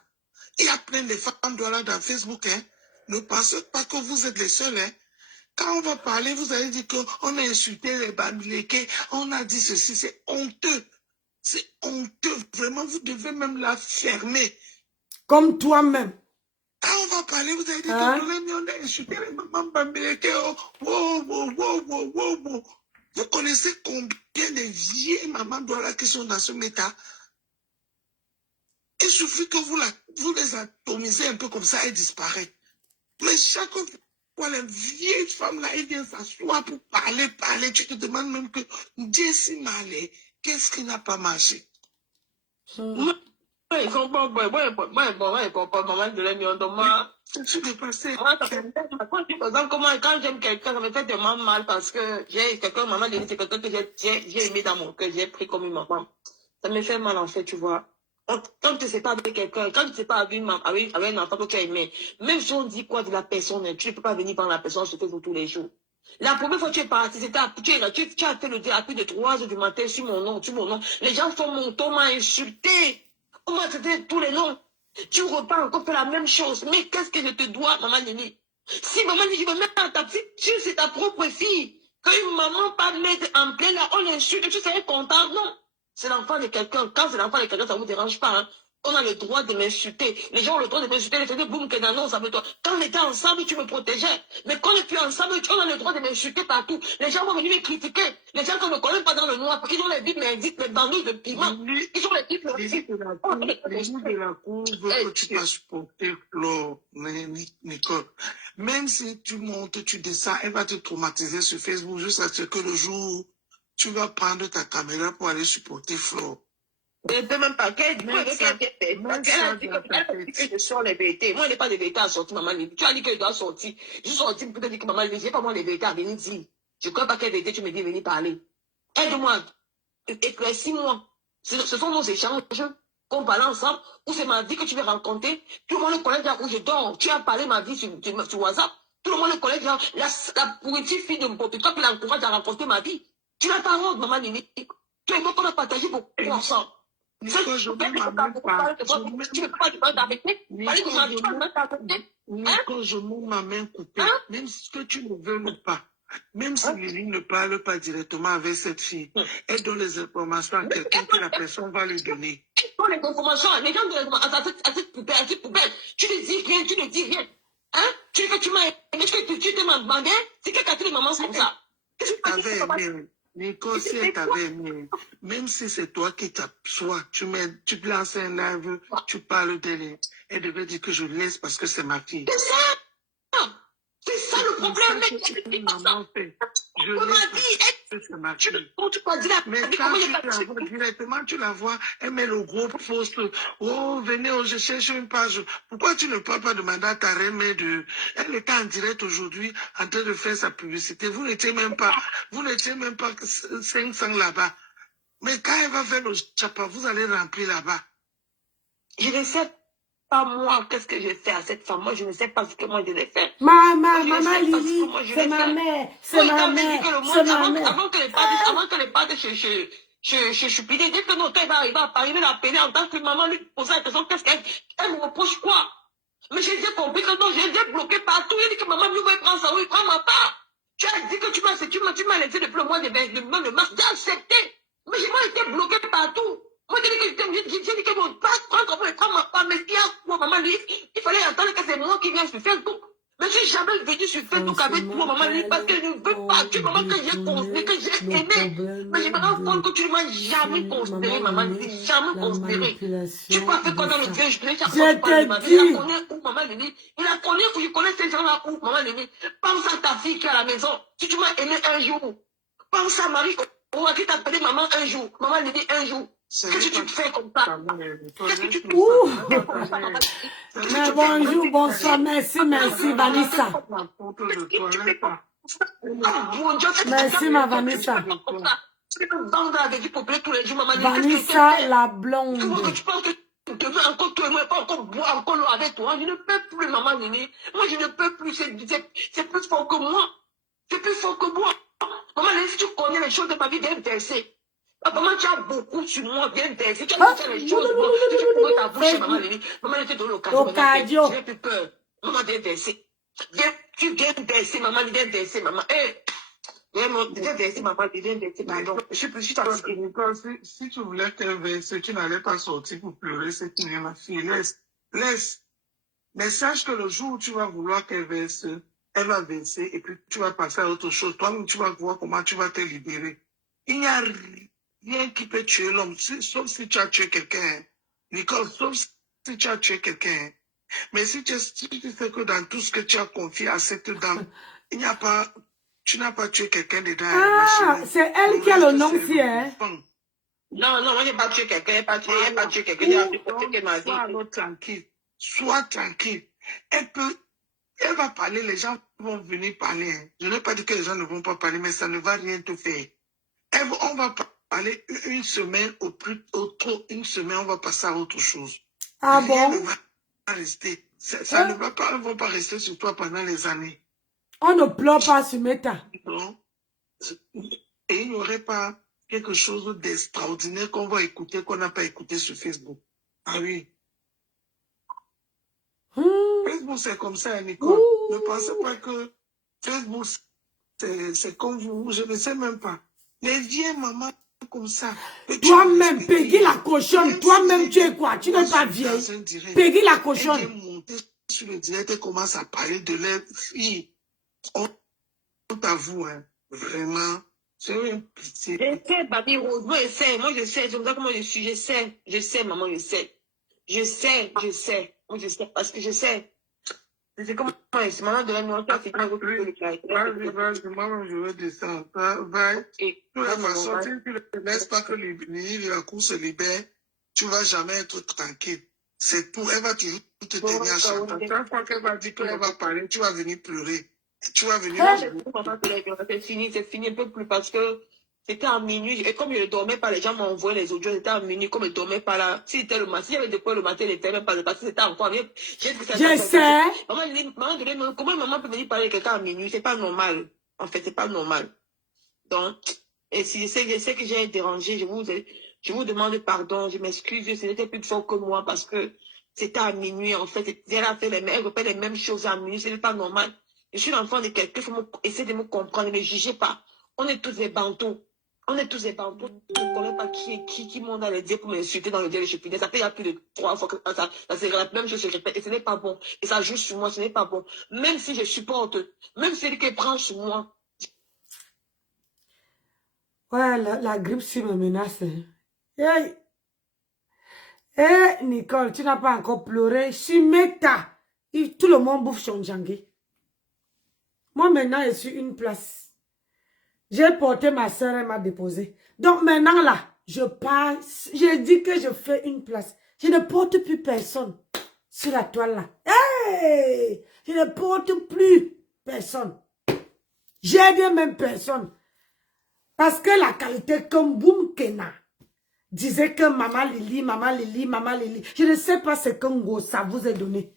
Il y a plein de femmes Douala dans Facebook. Hein. Ne pensez pas que vous êtes les seuls. Hein. Quand on va parler, vous allez dire qu'on a insulté les Bamileke, on a dit ceci, c'est honteux. C'est honteux. Vraiment, vous devez même la fermer. Comme toi-même. Quand on va parler, vous allez dire on a insulté les mamans Bamileke. Wow. Vous connaissez combien de vieilles mamans Douala qui sont dans ce méta? Il suffit que vous les atomisez un peu comme ça et disparaissent. Mais chaque fois, les vieilles femmes là, elles viennent s'asseoir pour parler. Tu te demandes même que Dieu s'y malait. Qu'est-ce qui n'a pas marché? Ils sont pas bons, maman de l'émission. C'est dépassé. Moi, ça fait par exemple, quand j'aime quelqu'un, ça me fait tellement mal parce que j'ai quelqu'un, maman, c'est quelqu'un que j'ai aimé dans mon cœur, j'ai pris comme une maman. Ça me fait mal en fait, tu vois. Quand tu ne sais pas avec quelqu'un, quand tu ne sais pas avec un enfant que tu as aimé, même si on dit quoi de la personne, tu ne peux pas venir par la personne sur Facebook tous les jours. La première fois que tu es parti, tu as fait le dé à plus de 3 heures du matin sur mon nom. Les gens sont montés, on m'a insulté. On m'a traité tous les noms. Tu repars encore faire la même chose. Mais qu'est-ce que je te dois, maman Nini? Si maman dit, je me mets à ta petite fille, c'est ta propre fille. Quand une maman pas mettre en plein là, on l'insulte, tu serais content. Non. C'est l'enfant de quelqu'un. Quand c'est l'enfant de quelqu'un, ça ne vous dérange pas. Hein. On a le droit de m'insulter. Les gens ont le droit de m'insulter. Les gens boum, que non, ça veut toi. Quand on était ensemble, tu me protégeais. Mais quand on n'est plus ensemble, on a le droit de m'insulter partout. Les gens vont venir me critiquer. Les gens qui ne me connaissent pas dans le noir, ils ont les bibles merdiques, les bandouilles de piment. Ils ont les bibles merdiques. Les gens de la cour veulent que tu vas supporter Flore, Nicole. Même si tu montes, tu descends, elle va te traumatiser sur Facebook jusqu'à ce que le jour où tu vas prendre ta caméra pour aller supporter Flore. Elle ne peut même pas. Elle a dit que je sors les vérités. Moi, il n'y a pas de vérité à sortir, maman. Tu as dit que je dois sortir. Je suis sortie pour te dire que maman, je n'ai pas moi les vérités à venir dire. Je ne crois pas quelle vérité tu me dis venir parler. Aide-moi, éclaircis-moi. Ce sont nos échanges qu'on parle ensemble, ou c'est ma vie que tu veux rencontrer. Tout le monde le connaît déjà où je dors. Tu as parlé ma vie sur WhatsApp. Tout le monde le connaît déjà. La pourriture fille de mon peuple, toi qui l'encourage à rencontrer ma vie. Tu n'as pas honte, maman Nini. Tu es qu'on a partagé beaucoup ensemble. Nico, je ne m'amène pas. Tu ne peux pas te parler avec Nico, je monte ma main coupée. Même si tu ne veux pas. Même si Lily ne parle pas directement avec cette fille, elle donne les informations à quelqu'un que la personne va lui donner. Donne les informations, les gens donnent à cette poubelle. Tu ne dis rien, tu ne dis rien. Hein? Tu dis que tu m'as aimé, tu te m'as demandé, c'est que tu les mamans comme ça. T'avais aimé, Nico, si elle t'avait aimé, même si c'est toi qui t'absois, tu lances un live, tu parles d'elle, elle devait dire que je laisse parce que c'est ma fille. C'est ça! C'est ça le problème, mec! Je laisse parce que c'est ma fille. Mais quand directement tu la vois, elle met le gros post. Oh, venez, je cherche une page. Pourquoi tu ne peux pas demander à ta reine de... Elle était en direct aujourd'hui en train de faire sa publicité. Vous n'étiez même pas 500 là-bas. Mais quand elle va faire le chapa, vous allez remplir là-bas. Je ne sais pas moi, qu'est-ce que j'ai fait à cette femme. Moi, je ne sais pas ce que moi je l'ai fait. Maman Lily, c'est ma mère, c'est ma mère, c'est ma mère. Avant que les partent chez Choupidé, dès que notre elle va arriver à Paris, il va l'appeler en tant que maman, lui poser la question, qu'est-ce qu'elle me reproche quoi? Mais j'ai déjà compris que non, j'ai déjà bloqué partout. Il dit que maman, lui va prendre ça, oui, prends ma part. Tu as dit que tu m'as laissé depuis le mois de mars, j'ai accepté. Mais j'ai pas été bloqué partout. Moi, j'ai dit que mon pas prendre ma part, mais il y a quoi, maman, lui, il fallait entendre que c'est moi qui viens sur Facebook. Mais je suis jamais venu sur Facebook avec toi, maman, lui, parce que je ne veux pas. Tu maman, que j'ai considéré, que j'ai aimé. Mais je me rends compte que tu ne m'as jamais considéré, maman, jamais considéré. Tu peux faire quoi dans le vieux, je te dis, il la connaît où, maman, Lili? Il la connaît où, je connais ces gens-là où, maman, Lili? Pense à ta fille qui est à la maison. Si tu m'as aimé un jour, pense à Marie, ou à qui t'a appelé maman un jour, maman, Lili, un jour. Qu'est-ce que tu fais comme ça? Qu'est-ce que tu fais? Mais bonjour, bonsoir, merci, Vanessa. Merci, ma Vanessa. Vanessa, la blonde. Tu penses que tu veux encore te aimer, pas encore boire encore l'eau avec toi? Je ne peux plus, maman Nini. Moi, je ne peux plus. C'est plus fort que moi. C'est plus fort que moi. Maman Nini, si tu connais les choses de ma vie, viens me verser. Maman, tu as beaucoup sur moi, viens me verser. Tu as dit les choses. Si tu pouvais t'avouer, maman Nini. Maman, je te donne l'occasion. Je n'ai plus peur. Maman, viens verser. Tu viens verser, maman, viens verser, maman. Viens verser, maman, viens verser, pardon. Je suis Si tu voulais qu'elle verse, tu n'allais pas sortir pour pleurer, c'est qui est ma fille. Laisse. Mais sache que le jour où tu vas vouloir qu'elle verse, elle va verser et puis tu vas passer à autre chose. Toi-même, tu vas voir comment tu vas te libérer. Il n'y a rien qui peut tuer l'homme, sauf si tu as tué quelqu'un. Nicole, sauf si tu as tué quelqu'un. Mais si tu sais que dans tout ce que tu as confié à cette dame, tu n'as pas tué quelqu'un dedans. Ah, c'est elle qui a le nom aussi, hein? Non, moi, j'ai pas tué quelqu'un, pas tué quelqu'un. Sois tranquille. Elle va parler, les gens vont venir parler. Je n'ai pas dit que les gens ne vont pas parler, mais ça ne va rien te faire. On va parler une semaine, au trop une semaine, on va passer à autre chose. Ah rien bon? Ne va rester. Ça ne va pas, elles ne vont pas rester sur toi pendant les années. On ne pleure pas sur Meta. Non. Et il n'y aurait pas quelque chose d'extraordinaire qu'on va écouter, qu'on n'a pas écouté sur Facebook. Ah oui. Facebook Facebook, c'est comme ça, Nicole. Ne pensez pas que Facebook, c'est comme vous. Je ne sais même pas. Les vieilles mamans comme ça. Toi-même, Peggy la cochonne. Toi-même, tu es quoi? Tu n'es pas vieille. Peggy la cochonne. Elle vient monter sur le direct et commence à parler de leur fille. On t'avoue, hein, vraiment. C'est une pitié. Je sais, Babi Rose. Moi, je sais. Moi, je sais. Je me dis comment je suis. Je sais. Je sais, maman, je sais. Je sais. Je sais. Moi, je sais. Parce que je sais. C'est comme c'est maman de la noix. C'est quand vous pouvez le Vas-y, moi, je veux descendre. Va. De toute façon, si tu ne laisses pas que l'île de la cour se libère, tu ne vas jamais être tranquille. C'est tout. Elle va toujours te tenir à chanter. Chaque fois qu'elle va dire qu'elle va parler, tu vas venir pleurer. Tu vas venir c'est fini, un peu plus parce que c'était à minuit. Et comme je ne dormais pas, les gens m'envoyaient les audios, c'était à minuit. Comme je ne dormais pas là, si c'était le matin, si j'avais déployé le matin, il n'était même pas parce que c'était encore mieux. Je sais. Maman, comment une maman peut venir parler à quelqu'un à minuit? C'est pas normal. En fait, c'est pas normal. Donc, et si je sais que j'ai dérangé, je vous demande pardon, je m'excuse, ce n'était plus fort que moi parce que c'était à minuit. En fait, elle refait les mêmes choses à minuit, ce n'est pas normal. Je suis l'enfant de quelqu'un, il faut essayer de me comprendre, ne me jugez pas. On est tous des bantous. On est tous des bantous. Je ne connais pas qui monte dans les dieux pour m'insulter dans le dieu de Chépinette. Ça fait il y a plus de 3 fois que ça c'est la même chose, je répète, et ce n'est pas bon. Et ça joue sur moi, ce n'est pas bon. Même si je supporte, même si c'est qui prend sur moi. Ouais, la grippe sur me menace. Hey. Hey, Nicole, tu n'as pas encore pleuré. Je suis méta. Tout le monde bouffe son djangui. Moi, maintenant, je suis une place. J'ai porté ma soeur, elle m'a déposé. Donc, maintenant, là, je passe. Je dis que je fais une place. Je ne porte plus personne sur la toile, là. Hey! Je ne porte plus personne. J'aide même personne. Parce que la qualité comme Boum Kena disait que Maman Lili, Maman Lili, Maman Lili. Je ne sais pas ce que ça vous a donné.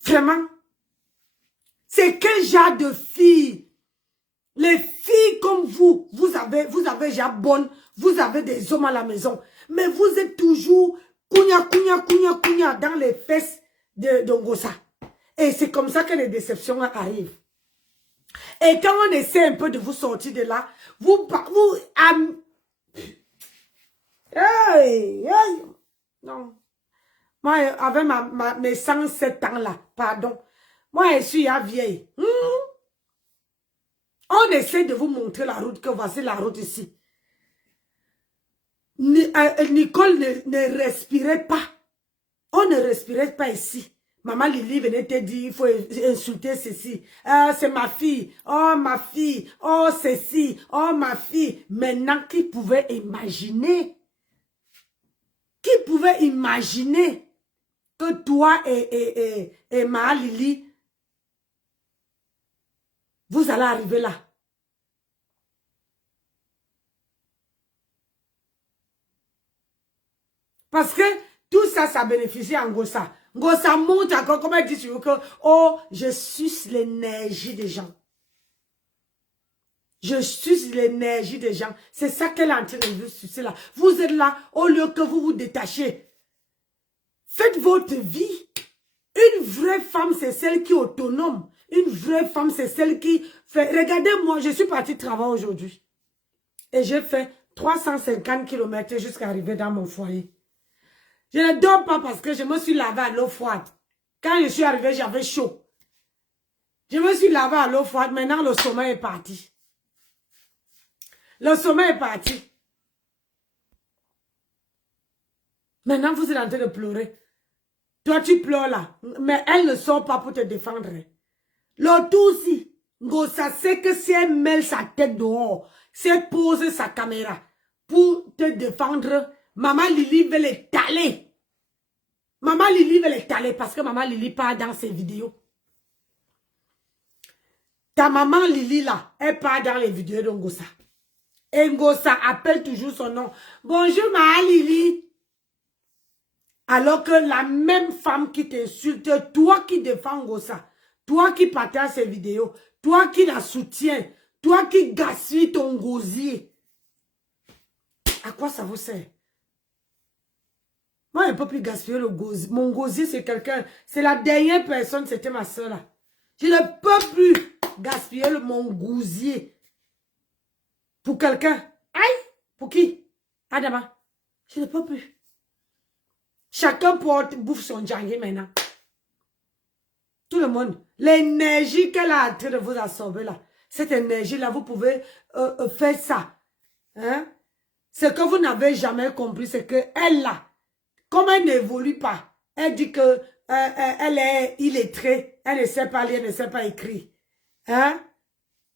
Vraiment. C'est quel genre de filles? Les filles comme vous, vous avez déjà bonne, vous avez des hommes à la maison. Mais vous êtes toujours kounya dans les fesses de Ngosa. Et c'est comme ça que les déceptions arrivent. Et quand on essaie un peu de vous sortir de là, non. Moi, avec mes 107 ans là, pardon. Moi, je suis vieille. On essaie de vous montrer la route, que voici la route ici. Nicole ne respirait pas. On ne respirait pas ici. Maman Lili venait te dire, il faut insulter ceci. C'est ma fille. Oh, ma fille. Oh, ceci. Oh, ma fille. Maintenant, qui pouvait imaginer? Qui pouvait imaginer que toi et ma Lili, vous allez arriver là? Parce que tout ça, ça bénéficie à Ngosa. Ngosa monte encore, comme elle dit sur vous, que, oh, je suce l'énergie des gens. Je suce l'énergie des gens. C'est ça qu'elle est en train de vous sucer là. Vous êtes là, au lieu que vous vous détachez. Faites votre vie. Une vraie femme, c'est celle qui est autonome. Une vraie femme, c'est celle qui fait... Regardez-moi, je suis partie travailler aujourd'hui. Et j'ai fait 350 km jusqu'à arriver dans mon foyer. Je ne dors pas parce que je me suis lavé à l'eau froide. Quand je suis arrivée, j'avais chaud. Je me suis lavé à l'eau froide. Maintenant, le sommeil est parti. Le sommeil est parti. Maintenant, vous êtes en train de pleurer. Toi, tu pleures là. Mais elle ne sort pas pour te défendre. L'autre aussi, Ngosa sait que si elle met sa tête dehors, si elle pose sa caméra pour te défendre, Maman Lili veut l'étaler. Maman Lili veut l'étaler parce que Maman Lili part dans ses vidéos. Ta maman Lili là, elle part dans les vidéos de Ngosa. Et Ngosa appelle toujours son nom. Bonjour Maman Lili. Alors que la même femme qui t'insulte, toi qui défends Ngosa, toi qui partages ses vidéos, toi qui la soutiens, toi qui gaspilles ton gosier, à quoi ça vous sert? Moi, je ne peux plus gaspiller le gosier. Mon gosier, c'est quelqu'un. C'est la dernière personne, c'était ma soeur là. Je ne peux plus gaspiller mon gosier pour quelqu'un. Aïe! Pour qui? Adama. Je ne peux plus. Chacun bouffe son djangé maintenant. Tout le monde. L'énergie qu'elle a en train de vous absorber là. Cette énergie-là, vous pouvez faire ça. Hein? Ce que vous n'avez jamais compris, c'est que elle là, comme elle n'évolue pas, elle dit que elle est illettrée, elle ne sait pas lire, elle ne sait pas écrire. Hein?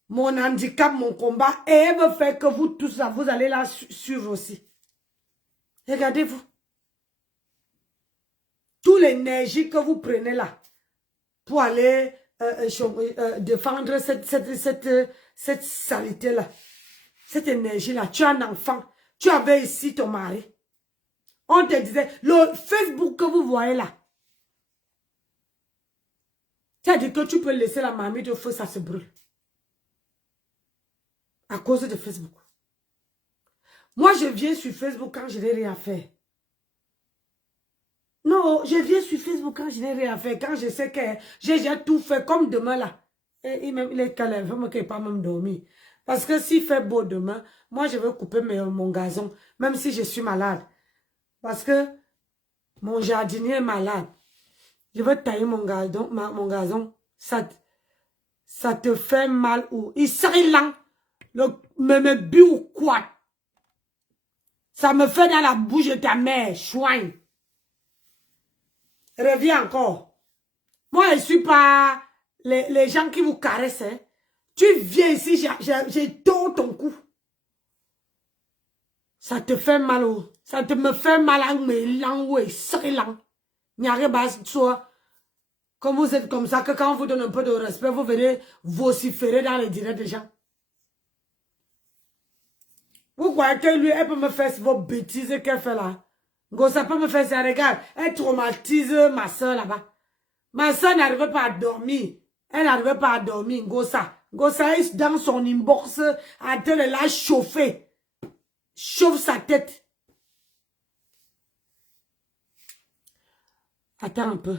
Mon handicap, mon combat, et elle veut faire que vous tous là, vous allez la suivre aussi. Regardez-vous. Toute l'énergie que vous prenez là, pour aller défendre cette saleté-là, cette énergie-là, tu as un enfant, tu avais ici ton mari. On te disait, le Facebook que vous voyez là, tu as dit que tu peux laisser la marmite au feu, ça se brûle. À cause de Facebook. Moi, je viens sur Facebook quand je n'ai rien fait. Non, je viens sur Facebook quand je n'ai rien fait. Quand je sais que j'ai tout fait comme demain là. Et il est calé, vraiment qu'il n'est pas même dormi. Parce que s'il fait beau demain, moi je vais couper mon gazon. Même si je suis malade. Parce que mon jardinier est malade. Je vais tailler mon gazon. Ça te fait mal ou il serait lent. Me bu ou quoi? Ça me fait dans la bouche de ta mère, chouin. Reviens encore. Moi, je ne suis pas les gens qui vous caressent. Hein. Tu viens ici, j'ai tort ton cou. Ça te fait mal. Ça te me fait mal à mes langues. C'est lent. Comme vous êtes comme ça, que quand on vous donne un peu de respect, vous venez vociférer dans les directs des gens. Vous croyez que lui, elle peut me faire vos bêtises qu'elle fait là? Ça peut me faire ça, regarde. Elle traumatise ma soeur là-bas. Ma soeur n'arrivait pas à dormir. Elle n'arrivait pas à dormir, Gossa est dans son inbox, en train de la chauffer. Chauffe sa tête. Attends un peu.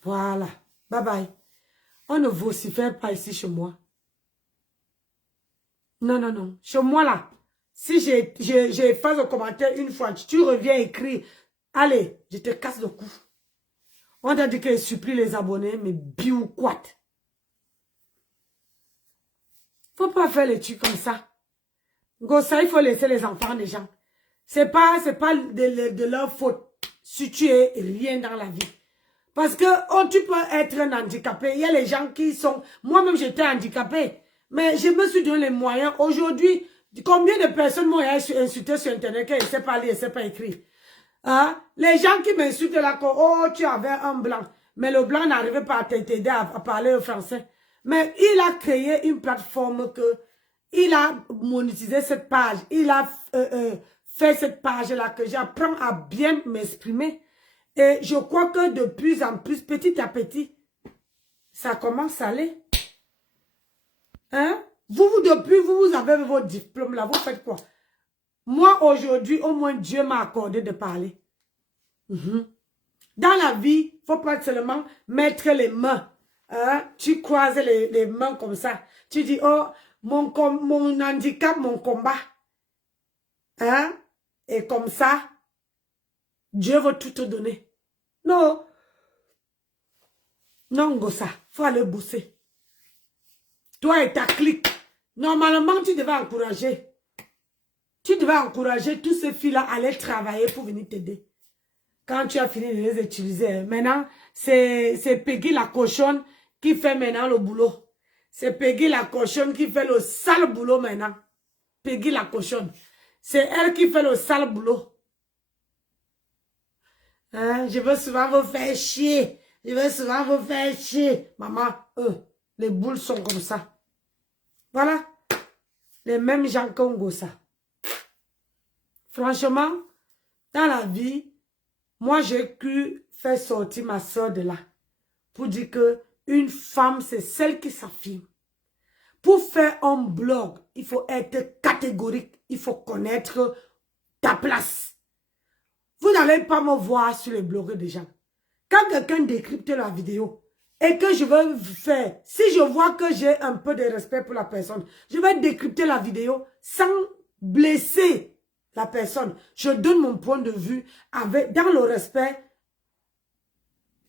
Voilà. Bye bye. On ne vocifère pas ici chez moi. Non, non, non. Chez moi là. Si j'ai fait le commentaire une fois, tu reviens écrire. Allez, je te casse le cou. On t'a dit que je supplie les abonnés, mais biou quoi. Faut pas faire les trucs comme ça. Ça, il faut laisser les enfants des gens. C'est pas de leur faute si tu es rien dans la vie. Parce que tu peux être un handicapé. Il y a les gens qui sont... Moi-même, j'étais handicapé. Mais je me suis donné les moyens. Aujourd'hui, combien de personnes m'ont insulté sur Internet qu'elles ne savent pas lire, ne savent pas écrire? Hein? Les gens qui m'insultent là, oh, tu avais un blanc. Mais le blanc n'arrivait pas à t'aider à parler le français. Mais il a créé une plateforme il a monétisé cette page. Il a fait cette page-là que j'apprends à bien m'exprimer. Et je crois que de plus en plus, petit à petit, ça commence à aller. Hein? Depuis, vous avez vos diplômes là, vous faites quoi? Moi, aujourd'hui, au moins, Dieu m'a accordé de parler. Dans la vie, il ne faut pas seulement mettre les mains. Hein? Tu croises les mains comme ça. Tu dis, oh, mon handicap, mon combat. Hein? Et comme ça, Dieu va tout te donner. Non. Non, Gossa, il faut aller bosser. Toi et ta clique. Normalement, tu devais encourager. Tu devais encourager tous ces filles-là à aller travailler pour venir t'aider. Quand tu as fini de les utiliser. Maintenant, c'est Peggy la cochonne qui fait maintenant le boulot. C'est Peggy la cochonne qui fait le sale boulot maintenant. Peggy la cochonne. C'est elle qui fait le sale boulot. Hein? Je veux souvent vous faire chier. Je veux souvent vous faire chier. Maman, les boules sont comme ça. Voilà. Les mêmes gens qu'on Gossa. Franchement, dans la vie, moi j'ai pu faire sortir ma soeur de là. Pour dire que une femme, c'est celle qui s'affirme. Pour faire un blog, il faut être catégorique. Il faut connaître ta place. Vous n'allez pas me voir sur les blogs des gens. Quand quelqu'un décrypte la vidéo et que je veux faire, si je vois que j'ai un peu de respect pour la personne, je vais décrypter la vidéo sans blesser la personne. Je donne mon point de vue dans le respect.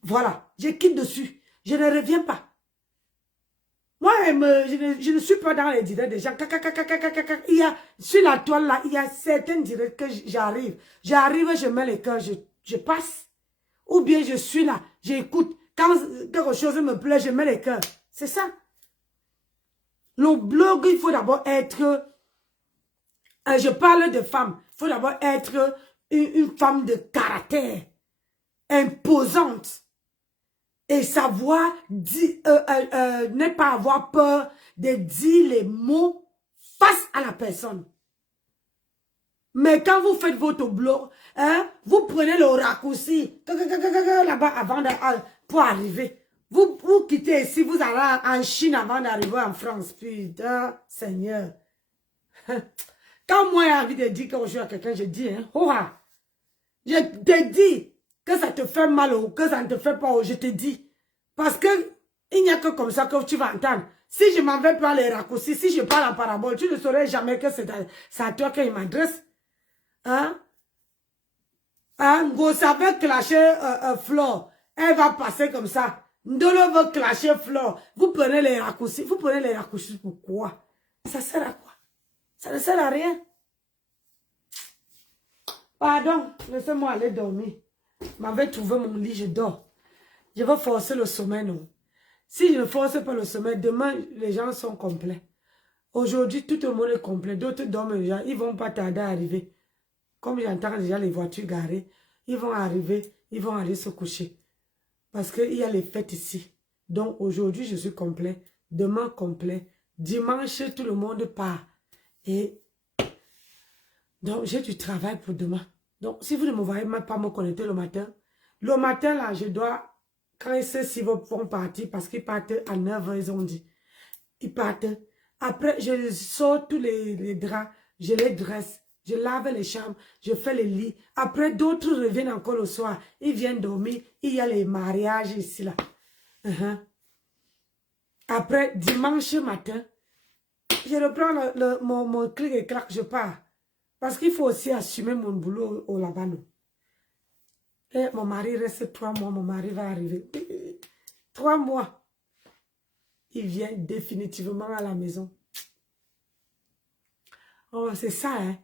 Voilà, je quitte dessus. Je ne reviens pas. Moi, je ne suis pas dans les directs des gens. Il y a, sur la toile là, il y a certains directs que j'arrive. J'arrive, je mets les cœurs, je passe. Ou bien je suis là, j'écoute. Quand quelque chose me plaît, je mets les cœurs. C'est ça. Le blog, il faut d'abord être... je parle de femmes. Il faut d'abord être une femme de caractère. Imposante. Et savoir ne pas avoir peur de dire les mots face à la personne. Mais quand vous faites votre blog, hein, vous prenez le raccourci là-bas avant pour arriver. Vous quittez ici, vous allez en Chine avant d'arriver en France. Putain, Seigneur. Quand moi j'ai envie de dire quelque chose à quelqu'un, je dis, hein, oh, je te dis que ça te fait mal ou que ça ne te fait pas, je te dis. Parce que il n'y a que comme ça que tu vas entendre. Si je m'en vais pas les raccourcis, si je parle en parabole, tu ne saurais jamais que c'est à toi qu'il m'adresse. Hein? Hein? Vous savez clasher Flore. Elle va passer comme ça. Ndolo veut clasher Flore. Vous prenez les raccourcis. Vous prenez les raccourcis pourquoi? Ça sert à quoi? Ça ne sert à rien. Pardon, laissez-moi aller dormir. Je m'avais trouvé mon lit, je dors. Je vais forcer le sommeil, non? Si je ne force pas le sommeil, demain, les gens sont complets. Aujourd'hui, tout le monde est complet. D'autres dorment déjà. Ils ne vont pas tarder à arriver. Comme j'entends déjà les voitures garées, ils vont arriver, ils vont aller se coucher. Parce qu'il y a les fêtes ici. Donc aujourd'hui, je suis complet. Demain, complet. Dimanche, tout le monde part. Et donc, j'ai du travail pour demain. Donc, si vous ne me voyez même pas me connecter le matin, là, je dois, quand ils savent s'ils vont partir, parce qu'ils partent à 9h, ils ont dit. Ils partent. Après, je sors tous les draps, je les dresse. Je lave les chambres, je fais les lits. Après, d'autres reviennent encore le soir. Ils viennent dormir. Il y a les mariages ici, là. Après, dimanche matin, je reprends mon clic et clac, je pars. Parce qu'il faut aussi assumer mon boulot au là-bas. Et mon mari reste 3 mois, mon mari va arriver. 3 mois. Il vient définitivement à la maison. Oh, c'est ça, hein.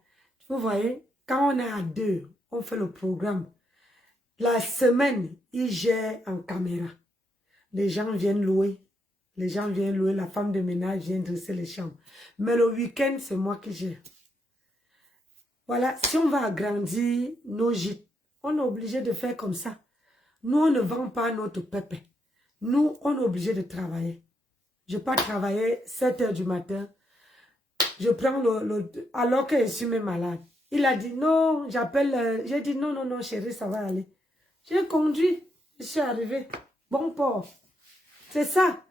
Vous voyez, quand on est à 2, on fait le programme. La semaine, ils gèrent en caméra. Les gens viennent louer. Les gens viennent louer. La femme de ménage vient dresser les chambres. Mais le week-end, c'est moi qui gère. Voilà, si on va agrandir nos gîtes, on est obligé de faire comme ça. Nous, on ne vend pas notre pépé. Nous, on est obligé de travailler. Je ne vais pas travailler 7 h du matin. Je prends alors que je suis même malade. Il a dit non, j'appelle. J'ai dit non, chérie, ça va aller. J'ai conduit, je suis arrivée. Bon port. C'est ça.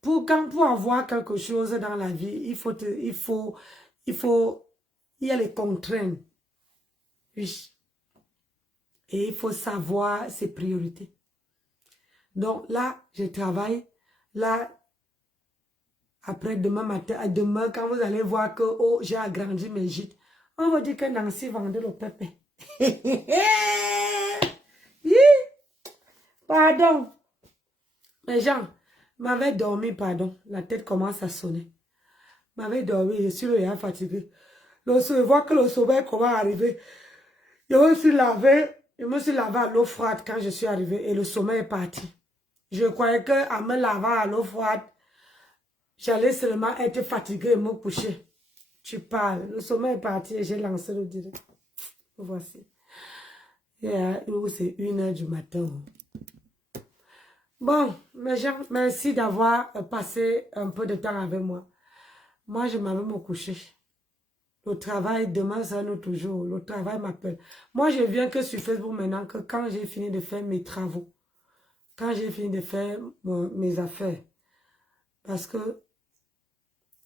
Pour avoir quelque chose dans la vie, il y a les contraintes. Oui. Et il faut savoir ses priorités. Donc là, je travaille. Là, après demain matin, demain, quand vous allez voir que oh, j'ai agrandi mes gîtes, on va dire que Nancy vendait le pépé. Pardon. Les gens m'avaient dormi, pardon. La tête commence à sonner. M'avait dormi, je suis là fatigué. Je vois que le sommeil commence à arriver. Je me suis lavé à l'eau froide quand je suis arrivée et le sommeil est parti. Je croyais qu'en me lavant à l'eau froide, j'allais seulement être fatiguée et me coucher. Tu parles. Le sommeil est parti et j'ai lancé le direct. Voici. C'est 1 h du matin. Bon, mes gens, merci d'avoir passé un peu de temps avec moi. Moi, je m'avais me coucher. Le travail, demain, c'est un autre jour. Le travail m'appelle. Moi, je viens que sur Facebook maintenant, que quand j'ai fini de faire mes travaux, quand j'ai fini de faire mes affaires. Parce que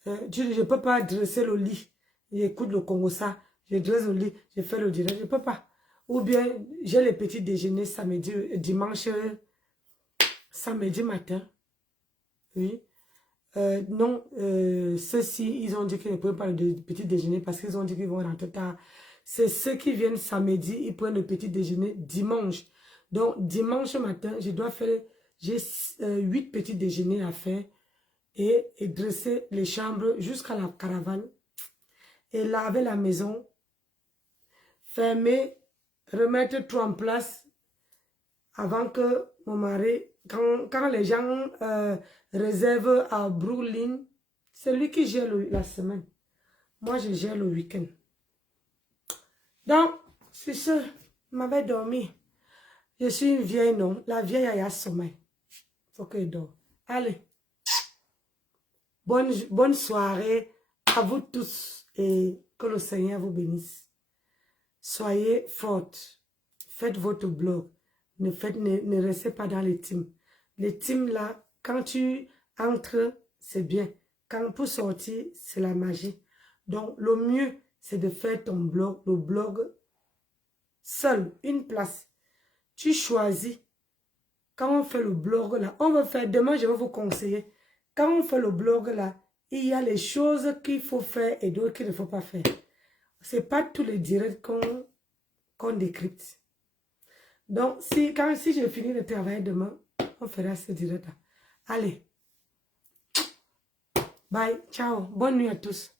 je ne peux pas dresser le lit. J'écoute le Congo ça. je dresse au lit, je fais le direct, je ne peux pas. Ou bien, j'ai le petit déjeuner samedi, dimanche, samedi matin. Oui. Non, ceux-ci, ils ont dit qu'ils ne prennent pas le petit déjeuner parce qu'ils ont dit qu'ils vont rentrer tard. C'est ceux qui viennent samedi, ils prennent le petit déjeuner dimanche. Donc, dimanche matin, je dois faire, j'ai 8 petits déjeuners à faire et dresser les chambres jusqu'à la caravane et laver la maison, fermer, remettre tout en place avant que mon mari, quand les gens réservent à Brooklyn, c'est lui qui gère la semaine. Moi, je gère le week-end. Donc, c'est ça, je m'avais dormi. Je suis une vieille, non. La vieille a sommeil. Il faut qu'elle dort. Allez. Bonne soirée à vous tous et que le Seigneur vous bénisse. Soyez fortes. Faites votre blog. Ne restez pas dans les teams. Les teams là, quand tu entres, c'est bien. Quand pour sortir, c'est la magie. Donc, le mieux, c'est de faire ton blog, le blog seul, une place. Tu choisis. Quand on fait le blog là, on va faire, demain je vais vous conseiller. Quand on fait le blog là, il y a les choses qu'il faut faire et d'autres qu'il ne faut pas faire. Ce n'est pas tous les directs qu'on décrypte. Donc, si je finis de travailler demain, on fera ce direct là. Allez. Bye. Ciao. Bonne nuit à tous.